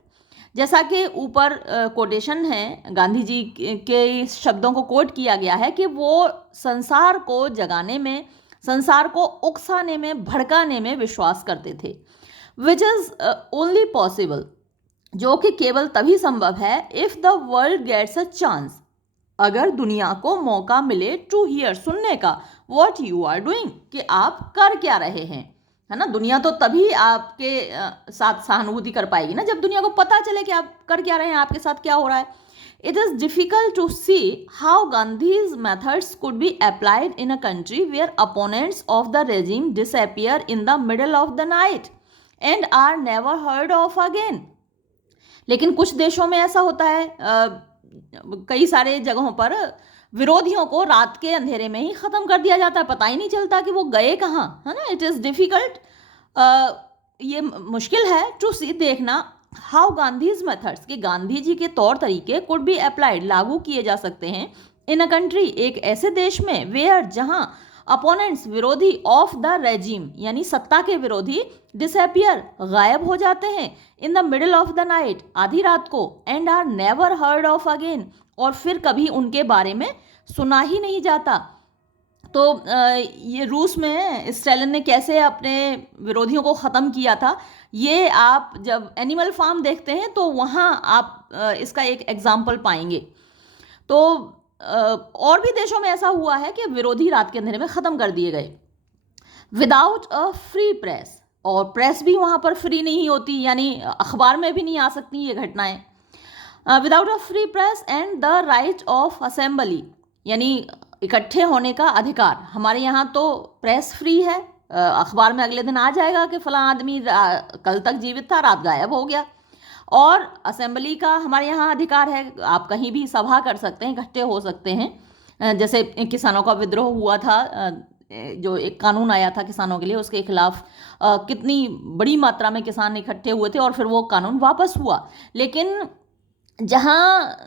जैसा कि ऊपर कोटेशन है, गांधी जी के शब्दों को कोट किया गया है कि वो संसार को जगाने में, संसार को उकसाने में, भड़काने में विश्वास करते थे। विच इज़ ओनली पॉसिबल, जो कि केवल तभी संभव है, if the world gets a chance, अगर दुनिया को मौका मिले, टू हियर, सुनने का, व्हाट यू आर डूइंग, कि आप कर क्या रहे हैं, है ना। दुनिया तो तभी आपके साथ सहानुभूति कर पाएगी ना जब दुनिया को पता चले कि आप कर क्या रहे हैं, आपके साथ क्या हो रहा है। It is difficult to see how Gandhi's methods could be applied in a country where opponents of the regime disappear in the middle of the night and are never heard of again. लेकिन कुछ देशों में ऐसा होता है, कई सारे जगहों पर विरोधियों को रात के अंधेरे में ही ख़त्म कर दिया जाता है, पता ही नहीं चलता कि वो गए कहाँ, है ना। इट इज़ डिफ़िकल्ट, ये मुश्किल है टू सी, देखना, हाउ गांधीज मेथड्स, कि गांधी जी के तौर तरीके कुड बी अप्लाइड, लागू किए जा सकते हैं, इन अ कंट्री, एक ऐसे देश में, वेयर, जहाँ अपोनेंट्स, विरोधी, ऑफ द रेजिम, यानी सत्ता के विरोधी, डिसअपियर, गायब हो जाते हैं, in the middle of the night, आधी रात को, and are never heard of again, और फिर कभी उनके बारे में सुना ही नहीं जाता। तो ये रूस में स्टालिन ने कैसे अपने विरोधियों को ख़त्म किया था, ये आप जब एनिमल फार्म देखते हैं तो वहाँ आप इसका एक एग्जाम्पल पाएंगे। तो और भी देशों में ऐसा हुआ है कि विरोधी रात के अंधेरे में ख़त्म कर दिए गए, विदाउट अ फ्री प्रेस, और प्रेस भी वहाँ पर फ्री नहीं होती, यानी अखबार में भी नहीं आ सकती ये घटनाएं। Without a free press and the right of assembly, यानी इकट्ठे होने का अधिकार। हमारे यहाँ तो प्रेस फ्री है, अखबार में अगले दिन आ जाएगा कि फलां आदमी कल तक जीवित था, रात गायब हो गया। और असेंबली का हमारे यहाँ अधिकार है, आप कहीं भी सभा कर सकते हैं, इकट्ठे हो सकते हैं। जैसे किसानों का विद्रोह हुआ था, जो एक कानून आया था किसानों के लिए, उसके खिलाफ कितनी बड़ी मात्रा में किसान इकट्ठे हुए थे और फिर वो कानून वापस हुआ। लेकिन जहाँ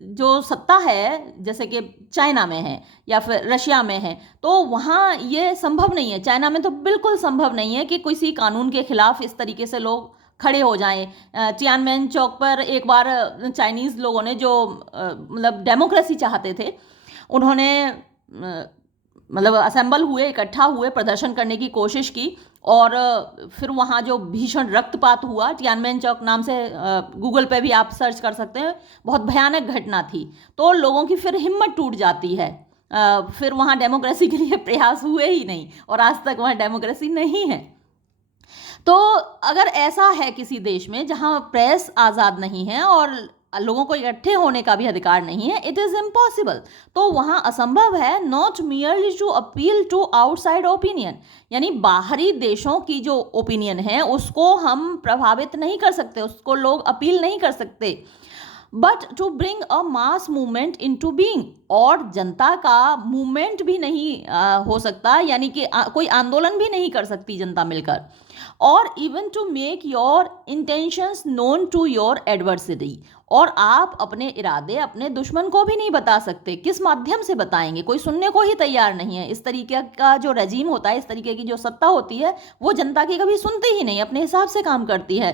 जो सत्ता है, जैसे कि चाइना में है या फिर रशिया में है, तो वहाँ ये संभव नहीं है। चाइना में तो बिल्कुल संभव नहीं है कि किसी कानून के खिलाफ इस तरीके से लोग खड़े हो जाएं। तियानमेन चौक पर एक बार चाइनीज़ लोगों ने, जो मतलब डेमोक्रेसी चाहते थे, उन्होंने मतलब असेंबल हुए, इकट्ठा हुए, प्रदर्शन करने की कोशिश की, और फिर वहाँ जो भीषण रक्तपात हुआ, तियानमेन चौक नाम से गूगल पे भी आप सर्च कर सकते हैं, बहुत भयानक घटना थी। तो लोगों की फिर हिम्मत टूट जाती है, फिर वहाँ डेमोक्रेसी के लिए प्रयास हुए ही नहीं, और आज तक वहाँ डेमोक्रेसी नहीं है। तो अगर ऐसा है किसी देश में जहाँ प्रेस आज़ाद नहीं है और लोगों को इकट्ठे होने का भी अधिकार नहीं है, इट इज़ इम्पॉसिबल, तो वहाँ असंभव है, not merely to appeal to outside opinion, यानी बाहरी देशों की जो ओपिनियन है उसको हम प्रभावित नहीं कर सकते, उसको लोग अपील नहीं कर सकते, but to bring a mass movement into being, और जनता का मूवमेंट भी नहीं हो सकता, यानी कि कोई आंदोलन भी नहीं कर सकती जनता मिलकर, और even to make your intentions known to your adversary, और आप अपने इरादे अपने दुश्मन को भी नहीं बता सकते, किस माध्यम से बताएंगे? कोई सुनने को ही तैयार नहीं है। इस तरीके का जो रजीम होता है, इस तरीके की जो सत्ता होती है, वो जनता की कभी सुनती ही नहीं, अपने हिसाब से काम करती है।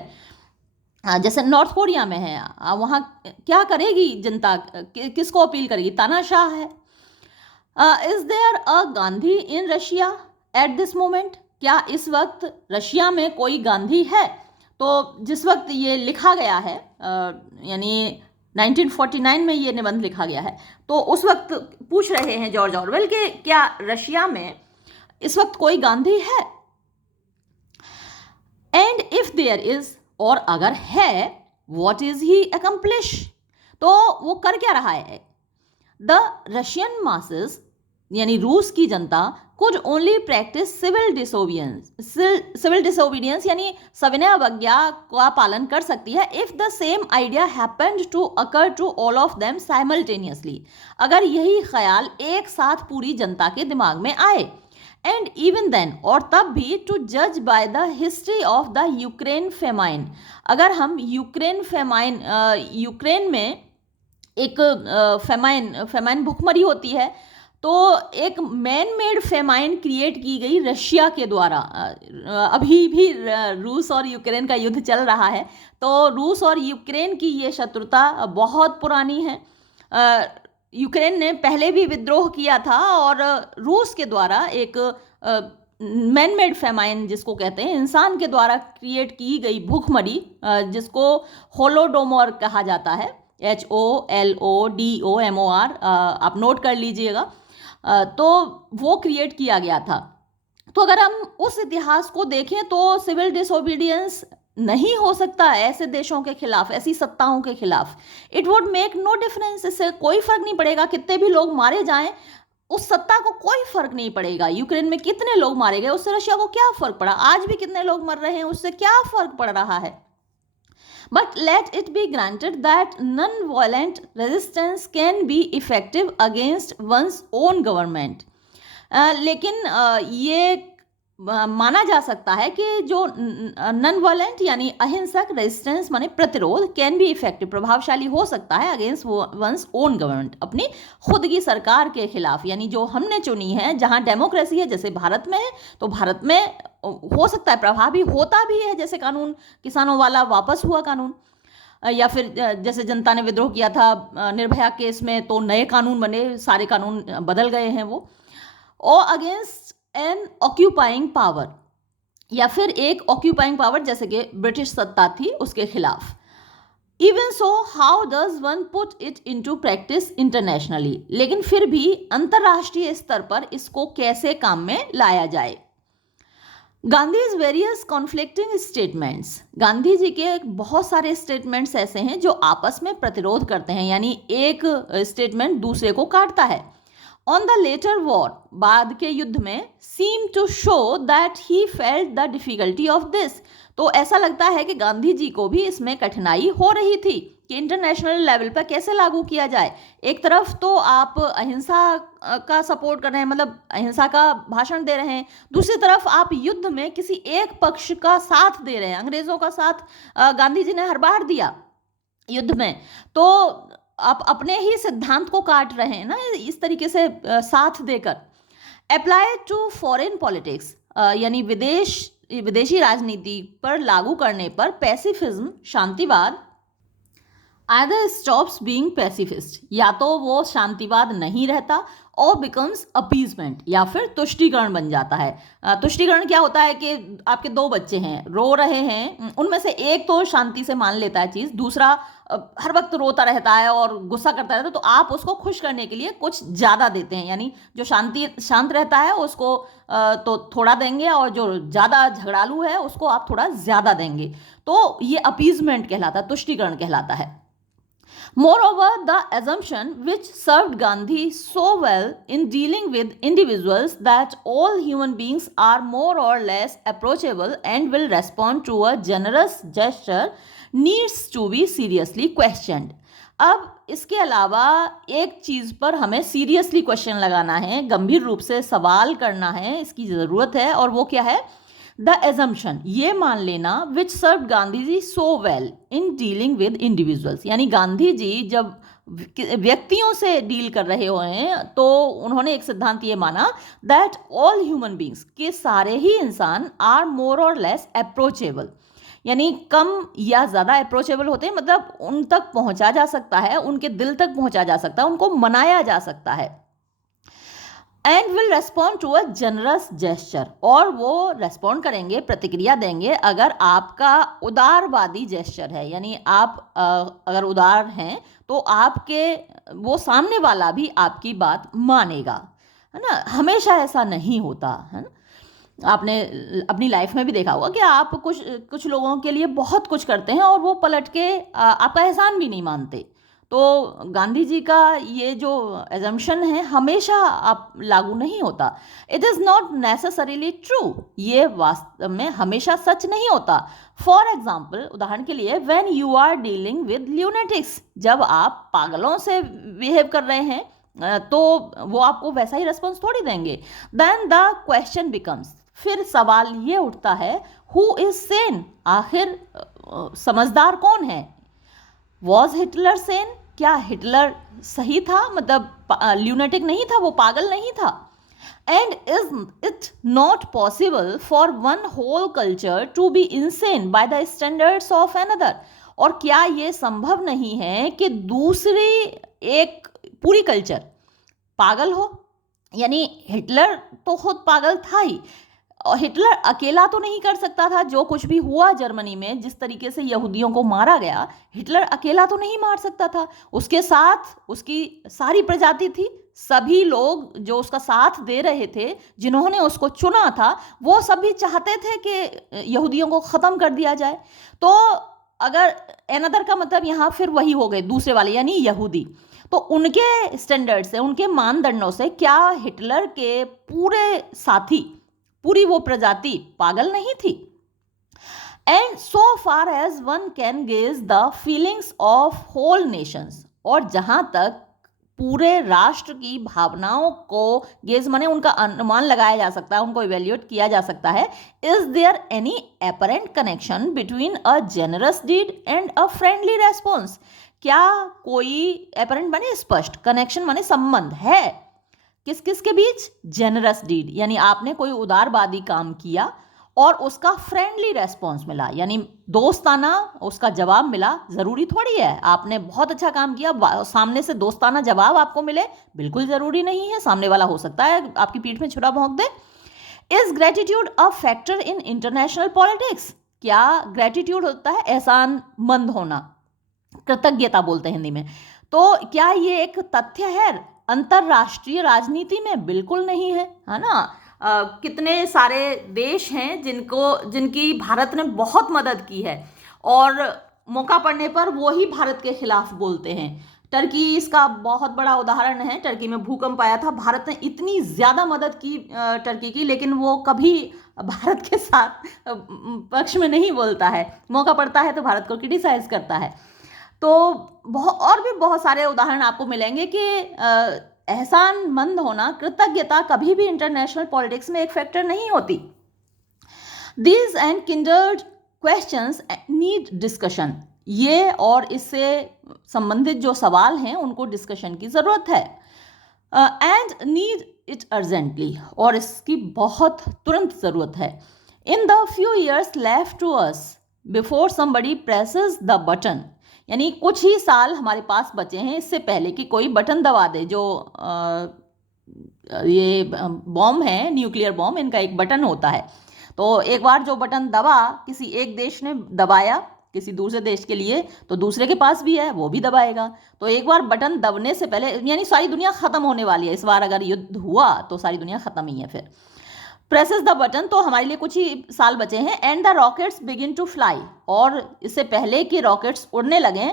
जैसे नॉर्थ कोरिया में है, वहाँ क्या करेगी जनता, किसको अपील करेगी? तानाशाह है। Is there a Gandhi in Russia at this moment? क्या इस वक्त रशिया में कोई गांधी है? तो जिस वक्त ये लिखा गया है, यानी 1949 में ये निबंध लिखा गया है, तो उस वक्त पूछ रहे हैं जॉर्ज ऑरवेल कि क्या रशिया में इस वक्त कोई गांधी है? एंड इफ देयर इज, और अगर है, व्हाट इज ही अकम्प्लिश? तो वो कर क्या रहा है? द रशियन मासेस, यानी रूस की जनता, could only practise civil disobedience यानी सविनय अवज्ञा का पालन कर सकती है if the same idea happened to occur to all of them simultaneously, अगर यही ख्याल एक साथ पूरी जनता के दिमाग में आए। एंड इवन देन, और तब भी, टू जज by the history of the Ukraine famine, अगर हम यूक्रेन में एक फेमाइन भुखमरी होती है, तो एक मैन मेड फेमाइन क्रिएट की गई रशिया के द्वारा। अभी भी रूस और यूक्रेन का युद्ध चल रहा है, तो रूस और यूक्रेन की ये शत्रुता बहुत पुरानी है। यूक्रेन ने पहले भी विद्रोह किया था और रूस के द्वारा एक मैन मेड फेमाइन, जिसको कहते हैं इंसान के द्वारा क्रिएट की गई भूखमरी, जिसको होलोडोमोर कहा जाता है, HOLODOMOR, आप नोट कर लीजिएगा। तो वो क्रिएट किया गया था। तो अगर हम उस इतिहास को देखें तो सिविल डिसोबीडियंस नहीं हो सकता ऐसे देशों के खिलाफ, ऐसी सत्ताओं के खिलाफ। It would make no difference, इससे कोई फर्क नहीं पड़ेगा, कितने भी लोग मारे जाएं, उस सत्ता को कोई फर्क नहीं पड़ेगा। यूक्रेन में कितने लोग मारे गए, उससे रशिया को क्या फर्क पड़ा? आज भी कितने लोग मर रहे हैं, उससे क्या फर्क पड़ रहा है? But let it be granted that non-violent resistance can be effective against one's own government. लेकिन ये माना जा सकता है कि जो नॉन वायलेंट यानी अहिंसक रेजिस्टेंस माने प्रतिरोध, कैन बी इफेक्टिव, प्रभावशाली हो सकता है अगेंस्ट वंस ओन गवर्नमेंट, अपनी खुद की सरकार के खिलाफ, यानी जो हमने चुनी है। जहां डेमोक्रेसी है, जैसे भारत में है, तो भारत में हो सकता है, प्रभावी होता भी है, जैसे कानून किसानों वाला वापस हुआ कानून, या फिर जैसे जनता ने विद्रोह किया था निर्भया केस में, तो नए कानून बने, सारे कानून बदल गए हैं वो। और अगेंस्ट एन ऑक्यूपाइंग पावर, या फिर एक ऑक्यूपाइंग पावर जैसे कि ब्रिटिश सत्ता थी, उसके खिलाफ। Even so how does one put it into practice internationally, लेकिन फिर भी अंतरराष्ट्रीय स्तर पर इसको कैसे काम में लाया जाए? Gandhi's various conflicting statements, Gandhi ji के बहुत सारे स्टेटमेंट्स ऐसे हैं जो आपस में प्रतिरोध करते हैं, यानी एक स्टेटमेंट दूसरे को काटता है। ऑन द लेटर वॉर, बाद के युद्ध में, seem to show that he felt the difficulty of this, तो ऐसा लगता है कि गांधी जी को भी इसमें कठिनाई हो रही थी कि इंटरनेशनल लेवल पर कैसे लागू किया जाए। एक तरफ तो आप अहिंसा का सपोर्ट कर रहे हैं, मतलब अहिंसा का भाषण दे रहे हैं, दूसरी तरफ आप युद्ध में किसी एक पक्ष का साथ दे रहे हैं, अंग्रेजों का साथ गांधी जी ने हर बार दिया युद्ध में, तो आप अपने ही सिद्धांत को काट रहे हैं ना इस तरीके से साथ देकर। अप्लाई टू फॉरेन पॉलिटिक्स, यानी विदेशी राजनीति पर लागू करने पर पैसिफिज्म, शांतिवाद, आइदर स्टॉप्स बीइंग पैसिफिस्ट, या तो वो शांतिवाद नहीं रहता, और बिकम्स अपीजमेंट, या फिर तुष्टीकरण बन जाता है। तुष्टीकरण क्या होता है कि आपके दो बच्चे हैं, रो रहे हैं, उनमें से एक तो शांति से मान लेता है चीज़, दूसरा हर वक्त रोता रहता है और गुस्सा करता रहता है, तो आप उसको खुश करने के लिए कुछ ज़्यादा देते हैं, यानी जो शांत रहता है उसको तो थोड़ा देंगे, और जो ज़्यादा झगड़ालू है उसको आप थोड़ा ज़्यादा देंगे। तो ये अपीजमेंट कहलाता है, तुष्टीकरण कहलाता है। Moreover, the assumption which served Gandhi so well in dealing with individuals that all human beings are more or less approachable and will respond to a generous gesture needs to be seriously questioned. अब इसके अलावा एक चीज़ पर हमें सीरियसली क्वेश्चन लगाना है, गंभीर रूप से सवाल करना है, इसकी ज़रूरत है, और वो क्या है? द एजम्पशन, ये मान लेना, which serve Gandhi ji so well in dealing with individuals, यानी गांधी जी जब व्यक्तियों से डील कर रहे हुए हैं तो उन्होंने एक सिद्धांत ये माना दैट ऑल ह्यूमन बींग्स, के सारे ही इंसान आर मोर और लेस अप्रोचेबल, यानी कम या ज़्यादा अप्रोचेबल होते हैं, मतलब उन तक पहुंचा जा सकता है, उनके दिल तक पहुंचा जा सकता है, उनको मनाया जा सकता है। And will respond to a generous gesture, और वो रेस्पॉन्ड करेंगे, प्रतिक्रिया देंगे अगर आपका उदारवादी जेस्चर है, यानी आप अगर उदार हैं तो आपके वो सामने वाला भी आपकी बात मानेगा, है ना। हमेशा ऐसा नहीं होता है ना। आपने अपनी लाइफ में भी देखा होगा कि आप कुछ लोगों के लिए बहुत कुछ करते हैं और वो पलट के आपका एहसान भी नहीं मानते। तो गांधी जी का ये जो एजम्पशन है हमेशा आप लागू नहीं होता। It is not necessarily true, ये वास्तव में हमेशा सच नहीं होता। फॉर एग्जाम्पल, उदाहरण के लिए, when you are dealing with lunatics, जब आप पागलों से बिहेव कर रहे हैं तो वो आपको वैसा ही रिस्पॉन्स थोड़ी देंगे। देन द क्वेश्चन बिकम्स, फिर सवाल ये उठता है, हु इज सेन, आखिर समझदार कौन है। वॉज हिटलर सेन, क्या हिटलर सही था, मतलब ल्यूनेटिक नहीं था, वो पागल नहीं था। And is it not possible for one whole culture to be insane by the standards of another, और क्या ये संभव नहीं है कि दूसरी एक पूरी कल्चर पागल हो, यानी हिटलर तो खुद पागल था ही, और हिटलर अकेला तो नहीं कर सकता था। जो कुछ भी हुआ जर्मनी में, जिस तरीके से यहूदियों को मारा गया, हिटलर अकेला तो नहीं मार सकता था, उसके साथ उसकी सारी प्रजाति थी, सभी लोग जो उसका साथ दे रहे थे, जिन्होंने उसको चुना था, वो सभी चाहते थे कि यहूदियों को ख़त्म कर दिया जाए। तो अगर एनदर का मतलब यहाँ फिर वही हो गए, दूसरे वाले यानी यहूदी। तो उनके स्टैंडर्ड से, उनके मानदंडों से क्या हिटलर के पूरे साथी, पूरी वो प्रजाति पागल नहीं थी। And so far as one can gauge the feelings of whole nations, और जहां तक पूरे राष्ट्र की भावनाओं को गेज माने उनका अनुमान लगाया जा सकता है, उनको इवेल्युएट किया जा सकता है। Is there any apparent connection between a generous deed and a friendly response, क्या कोई अपरेंट माने स्पष्ट, कनेक्शन माने संबंध है किस किस के बीच, जेनरस डीड यानी आपने कोई उदारवादी काम किया और उसका फ्रेंडली रेस्पॉन्स मिला, यानी दोस्ताना उसका जवाब मिला। ज़रूरी थोड़ी है आपने बहुत अच्छा काम किया सामने से दोस्ताना जवाब आपको मिले, बिल्कुल ज़रूरी नहीं है। सामने वाला हो सकता है आपकी पीठ में छुरा भोंक दे। Is gratitude a factor in international politics, क्या ग्रेटिट्यूड होता है एहसान मंद होना, कृतज्ञता बोलते हैं हिंदी में, तो क्या ये एक तथ्य है अंतरराष्ट्रीय राजनीति में? बिल्कुल नहीं है, है ना। कितने सारे देश हैं जिनकी भारत ने बहुत मदद की है और मौका पड़ने पर वो ही भारत के खिलाफ बोलते हैं। टर्की इसका बहुत बड़ा उदाहरण है। टर्की में भूकंप आया था, भारत ने इतनी ज़्यादा मदद की टर्की की, लेकिन वो कभी भारत के साथ पक्ष में नहीं बोलता है, मौका पड़ता है तो भारत को क्रिटिसाइज करता है। तो और भी बहुत सारे उदाहरण आपको मिलेंगे कि एहसान मंद होना, कृतज्ञता कभी भी इंटरनेशनल पॉलिटिक्स में एक फैक्टर नहीं होती। These and kindred questions need discussion, ये और इससे संबंधित जो सवाल हैं उनको डिस्कशन की ज़रूरत है। एंड नीड इट अर्जेंटली, और इसकी बहुत तुरंत ज़रूरत है। In the few years left to us before somebody presses the button, यानी कुछ ही साल हमारे पास बचे हैं इससे पहले कि कोई बटन दबा दे। जो ये बॉम्ब है, न्यूक्लियर बॉम्ब, इनका एक बटन होता है। तो एक बार जो बटन दबा, किसी एक देश ने दबाया किसी दूसरे देश के लिए, तो दूसरे के पास भी है, वो भी दबाएगा। तो एक बार बटन दबने से पहले, यानी सारी दुनिया ख़त्म होने वाली है इस बार, अगर युद्ध हुआ तो सारी दुनिया ख़त्म ही है। फिर प्रेसेस द बटन, तो हमारे लिए कुछ ही साल बचे हैं। And the rockets begin to fly, और इससे पहले कि रॉकेट्स उड़ने लगें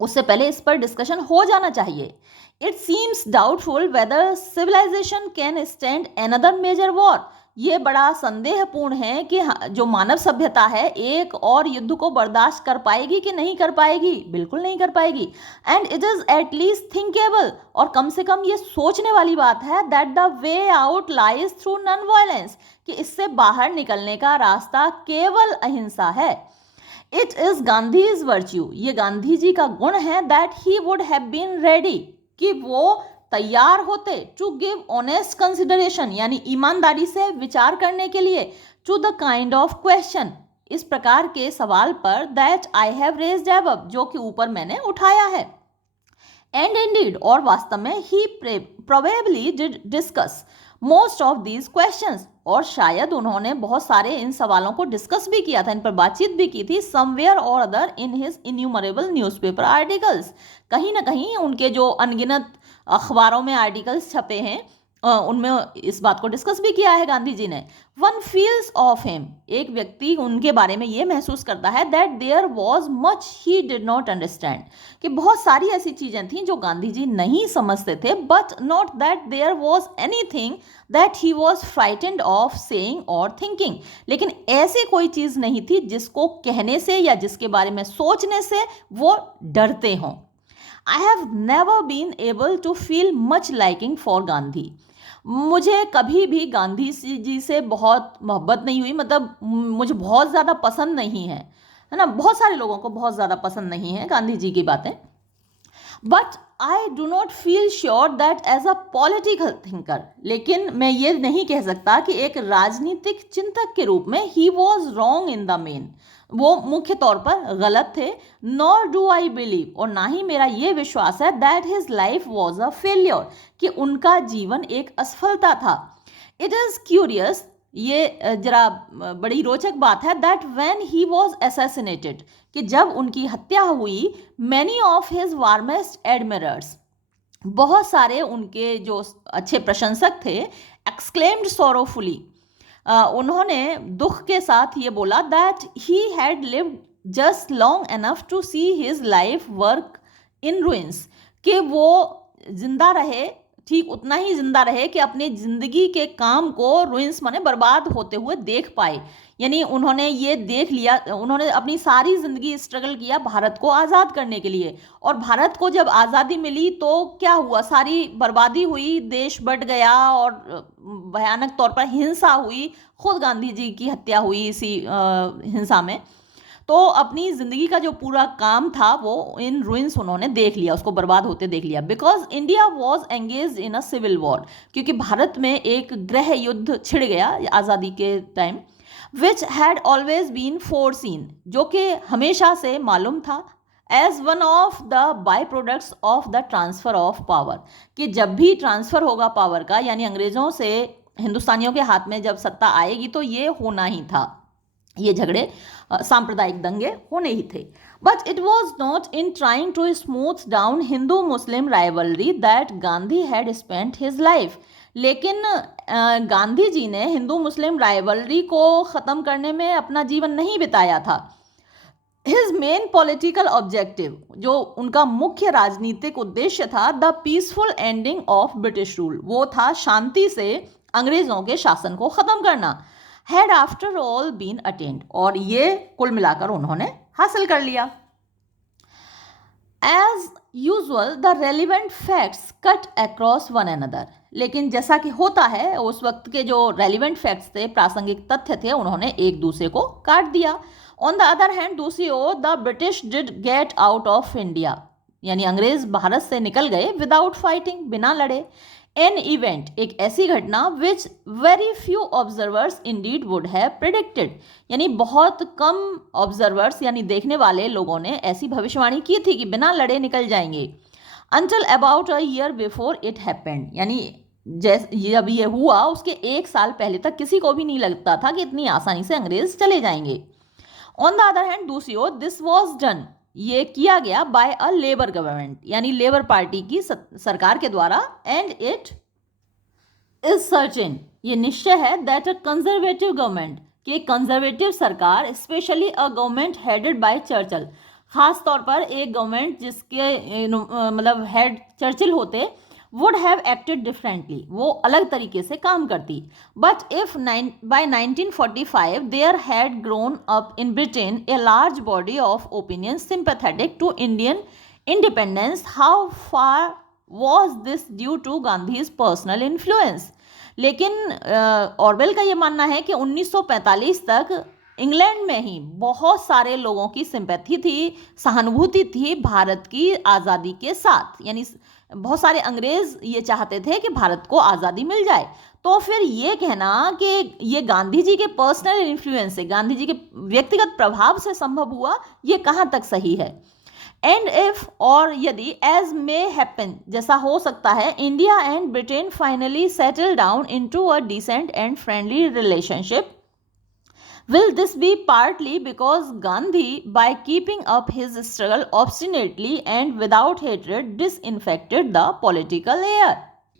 उससे पहले इस पर डिस्कशन हो जाना चाहिए। It seems doubtful whether civilisation can stand another major war, ये बड़ा संदेहपूर्ण है कि जो मानव सभ्यता है एक और युद्ध को बर्दाश्त कर पाएगी कि नहीं कर पाएगी, बिल्कुल नहीं कर पाएगी। And it is at least thinkable, और कम से कम ये सोचने वाली बात है, that the way out lies through non violence, कि इससे बाहर निकलने का रास्ता केवल अहिंसा है। इट इज गांधीज वर्च्यू, ये गांधी जी का गुण है, that he would have been ready, कि वो तैयार होते, टू गिव ऑनेस्ट कंसिडरेशन, यानी ईमानदारी से विचार करने के लिए, to the kind of question, इस प्रकार के सवाल पर, that I have raised above, जो कि ऊपर मैंने उठाया है। एंड इंडीड, और वास्तव में, he probably did discuss most of these questions, और शायद उन्होंने बहुत सारे इन सवालों को डिस्कस भी किया था, इन पर बातचीत भी की थी, somewhere or other in his innumerable newspaper articles, कहीं ना कहीं उनके जो अनगिनत अखबारों में आर्टिकल्स छपे हैं उनमें इस बात को डिस्कस भी किया है गांधी जी ने। वन फील्स ऑफ हिम, एक व्यक्ति उनके बारे में ये महसूस करता है, that there was much he did not understand, कि बहुत सारी ऐसी चीजें थीं जो गांधी जी नहीं समझते थे, but not that there was anything that he was frightened of saying or thinking, लेकिन ऐसी कोई चीज नहीं थी जिसको कहने से या जिसके बारे में सोचने से वो डरते हों। I have never been able to feel much liking for Gandhi, मुझे कभी भी गांधी जी से बहुत मोहब्बत नहीं हुई, मतलब मुझे बहुत ज़्यादा पसंद नहीं है ना, बहुत सारे लोगों को बहुत ज़्यादा पसंद नहीं है गांधी जी की बातें, but I do not feel sure that as a political thinker, लेकिन मैं ये नहीं कह सकता कि एक राजनीतिक चिंतक के रूप में he was wrong in the main, वो मुख्य तौर पर गलत थे। नॉर डू आई बिलीव, और ना ही मेरा ये विश्वास है, that his life was a failure, कि उनका जीवन एक असफलता था। इट इज़ क्यूरियस, ये जरा बड़ी रोचक बात है, that when he was assassinated, कि जब उनकी हत्या हुई, मैनी ऑफ हिज वार्मेस्ट एडमिरर्स, बहुत सारे उनके जो अच्छे प्रशंसक थे, एक्सक्लेम्ड सोरोफुली, उन्होंने दुख के साथ ये बोला, that he had lived just long enough to see his life work in ruins, कि वो जिंदा रहे, ठीक उतना ही जिंदा रहे कि अपनी जिंदगी के काम को रुइंस माने बर्बाद होते हुए देख पाए, यानी उन्होंने ये देख लिया, उन्होंने अपनी सारी जिंदगी स्ट्रगल किया भारत को आज़ाद करने के लिए, और भारत को जब आज़ादी मिली तो क्या हुआ, सारी बर्बादी हुई, देश बट गया और भयानक तौर पर हिंसा हुई, खुद गांधी जी की हत्या हुई इसी हिंसा में, तो अपनी ज़िंदगी का जो पूरा काम था वो इन रुइंस उन्होंने देख लिया, उसको बर्बाद होते देख लिया। Because India was engage in a civil war, क्योंकि भारत में एक गृह युद्ध छिड़ गया आज़ादी के time, which had always been foreseen, जो कि हमेशा से मालूम था, as one of the by products of the transfer of power, कि जब भी ट्रांसफ़र होगा पावर का, यानी अंग्रेज़ों से हिंदुस्तानियों के हाथ में जब सत्ता आएगी तो ये होना ही था, ये झगड़े सांप्रदायिक दंगे होने ही थे। But it was not in trying to smooth down Hindu Muslim rivalry that Gandhi had spent his life, लेकिन गांधी जी ने हिंदू मुस्लिम राइवलरी को ख़त्म करने में अपना जीवन नहीं बिताया था। हिज मेन पॉलिटिकल ऑब्जेक्टिव, जो उनका मुख्य राजनीतिक उद्देश्य था, the peaceful ending of British rule, वो था शांति से अंग्रेज़ों के शासन को ख़त्म करना, had after all been attained, और ये कुल मिलाकर उन्होंने हासिल कर लिया। As usual the relevant facts cut across one another, लेकिन जैसा कि होता है उस वक्त के जो रेलिवेंट फैक्ट्स थे, प्रासंगिक तथ्य थे, उन्होंने एक दूसरे को काट दिया। ऑन द अदर हैंड, दूसरी ओर, the British did get out of India, यानी अंग्रेज भारत से निकल गए विदाउट फाइटिंग, बिना लड़े। एन इवेंट, एक ऐसी घटना, which very few observers Indeed would have predicted, यानी बहुत कम ऑब्जर्वर्स यानी देखने वाले लोगों ने ऐसी भविष्यवाणी की थी कि बिना लड़े निकल जाएंगे। Until about a year before it happened, यानी जब ये हुआ उसके एक साल पहले तक किसी को भी नहीं लगता था कि इतनी आसानी से अंग्रेज चले जाएंगे। ऑन द अदर हैंड, दूसरी ओर, दिस वॉज डन, ये किया गया बाय अ लेबर गवर्नमेंट, यानी लेबर पार्टी की सरकार के द्वारा। एंड इट इज सर्टेन, ये निश्चय है, दैट अ कंजर्वेटिव गवर्नमेंट, कि कंजर्वेटिव सरकार, specially a government headed by Churchill, खास तौर पर एक गवर्नमेंट जिसके मतलब हेड चर्चिल होते, वुड हैव एक्टेड डिफरेंटली, वो अलग तरीके से काम करती. But if by 1945 there had grown up in Britain a large body of opinion sympathetic to Indian independence, how far was this due to Gandhi's personal influence. लेकिन ऑरवेल का ये मानना है कि 1945 तक इंग्लैंड में ही बहुत सारे लोगों की सिंपैथी थी, सहानुभूति थी भारत की आज़ादी के साथ. यानी बहुत सारे अंग्रेज ये चाहते थे कि भारत को आज़ादी मिल जाए. तो फिर ये कहना कि ये गांधी जी के पर्सनल इन्फ्लुएंस से, गांधी जी के व्यक्तिगत प्रभाव से संभव हुआ, ये कहाँ तक सही है. एंड इफ, और यदि, एज मे हैपन, जैसा हो सकता है, India and Britain finally settle down into a decent and friendly relationship, will this be partly because Gandhi, by keeping up his struggle obstinately and without hatred, disinfected the political air?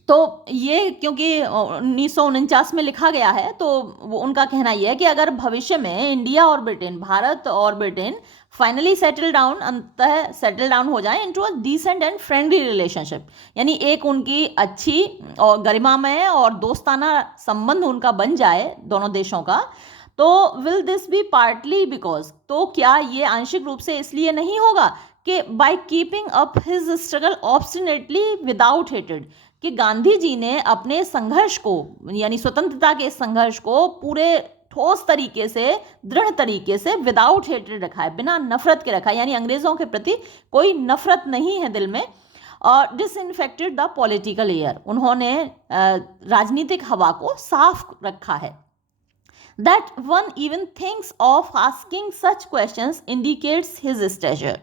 तो ये क्योंकि 1949 में लिखा गया है, तो वो उनका कहना यह है कि अगर भविष्य में इंडिया और ब्रिटेन, भारत और ब्रिटेन फाइनली सेटल डाउन, अंततः सेटल डाउन हो जाए into a decent and friendly relationship, यानी एक उनकी अच्छी और गरिमामय और दोस्ताना संबंध उनका बन जाए दोनों देशों का, तो will this B partly because, तो क्या ये आंशिक रूप से इसलिए नहीं होगा कि by keeping up his struggle obstinately without हेटेड, कि गांधी जी ने अपने संघर्ष को, यानी स्वतंत्रता के संघर्ष को पूरे ठोस तरीके से, दृढ़ तरीके से विदाउट हेटेड रखा है, बिना नफरत के रखा है, यानी अंग्रेजों के प्रति कोई नफरत नहीं है दिल में. और डिसइंफेक्टेड द पॉलिटिकल एयर, उन्होंने राजनीतिक हवा को साफ रखा है. That one even thinks of asking such questions indicates his stature.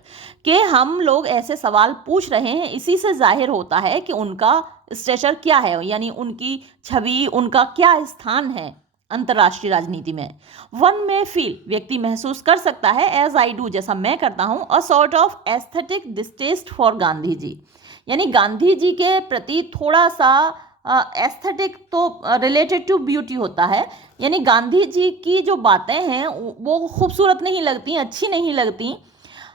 कि हम लोग ऐसे सवाल पूछ रहे हैं, इसी से जाहिर होता है कि उनका स्टेचर क्या है, यानी उनकी छवि, उनका क्या स्थान है अंतर्राष्ट्रीय राजनीति में. वन में फील, व्यक्ति महसूस कर सकता है, एज आई डू, जैसा मैं करता हूँ, a sort of aesthetic distaste for Gandhi ji, यानी गांधी जी के प्रति थोड़ा सा एस्थेटिक तो रिलेटेड टू ब्यूटी होता है, यानी गांधी जी की जो बातें हैं वो खूबसूरत नहीं लगती, अच्छी नहीं लगती.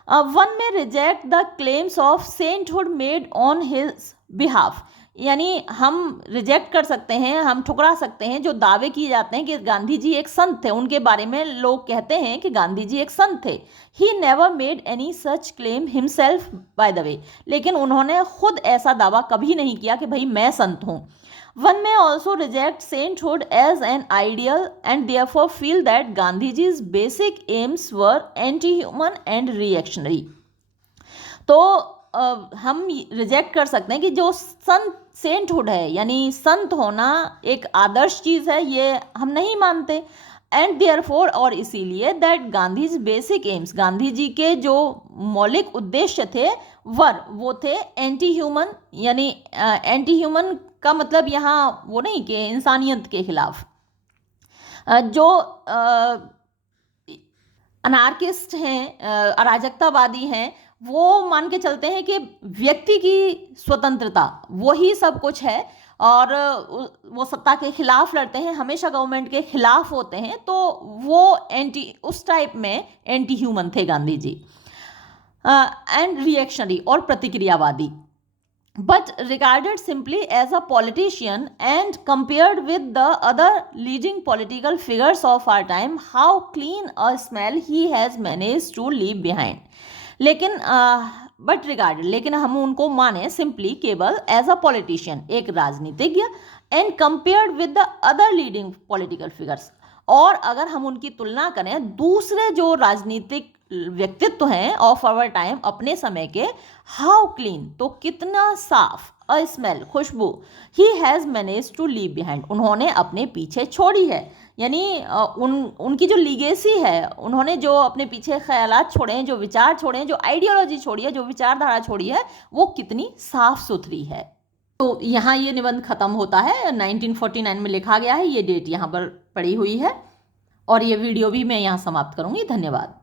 वन में reject the claims of sainthood made on his behalf, यानी हम रिजेक्ट कर सकते हैं, हम ठुकरा सकते हैं जो दावे किए जाते हैं कि गांधी जी एक संत थे, उनके बारे में लोग कहते हैं कि गांधी जी एक संत थे. He never made any such claim himself by the way, लेकिन उन्होंने खुद ऐसा दावा कभी नहीं किया कि भाई मैं संत हूँ. One may also reject sainthood as an ideal and therefore feel that Gandhiji's basic aims were anti-human and reactionary. तो हम रिजेक्ट कर सकते हैं कि जो सेंटहुड है, यानी संत होना एक आदर्श चीज़ है, ये हम नहीं मानते. एंड देयरफॉर, और इसीलिए, that Gandhi's basic aims, Gandhi ji के जो मौलिक उद्देश्य थे, वो थे एंटी ह्यूमन, यानी एंटी ह्यूमन का मतलब यहाँ वो नहीं कि इंसानियत के खिलाफ. जो अनार्किस्ट हैं, अराजकतावादी हैं, वो मान के चलते हैं कि व्यक्ति की स्वतंत्रता वही सब कुछ है, और वो सत्ता के खिलाफ लड़ते हैं, हमेशा गवर्नमेंट के खिलाफ होते हैं, तो वो उस टाइप में एंटी ह्यूमन थे गांधी जी. एंड रिएक्शनरी, और प्रतिक्रियावादी. but regarded simply as a politician and compared with the other leading political figures of our time, how clean a smell he has managed to leave behind. लेकिन बट रिगार्डेड, लेकिन हम उनको माने सिंपली, केवल एज अ पॉलिटिशियन, एक राजनीतिज्ञ, and compared with the other leading political figures, और अगर हम उनकी तुलना करें दूसरे जो राजनीतिक व्यक्तित्व हैं ऑफ आवर टाइम, अपने समय के, हाउ क्लीन, तो कितना साफ, अ स्मेल, खुशबू, he has manage to leave behind, उन्होंने अपने पीछे छोड़ी है, यानी उनकी जो लीगेसी है, उन्होंने जो अपने पीछे ख्यालात छोड़े हैं, जो विचार छोड़े हैं, जो आइडियोलॉजी छोड़ी है, जो विचारधारा छोड़ी है, वो कितनी साफ सुथरी है. तो यहाँ ये निबंध खत्म होता है, 1949 में लिखा गया है, ये डेट यहाँ पर पड़ी हुई है, और ये वीडियो भी मैं यहाँ समाप्त करूँगी. धन्यवाद.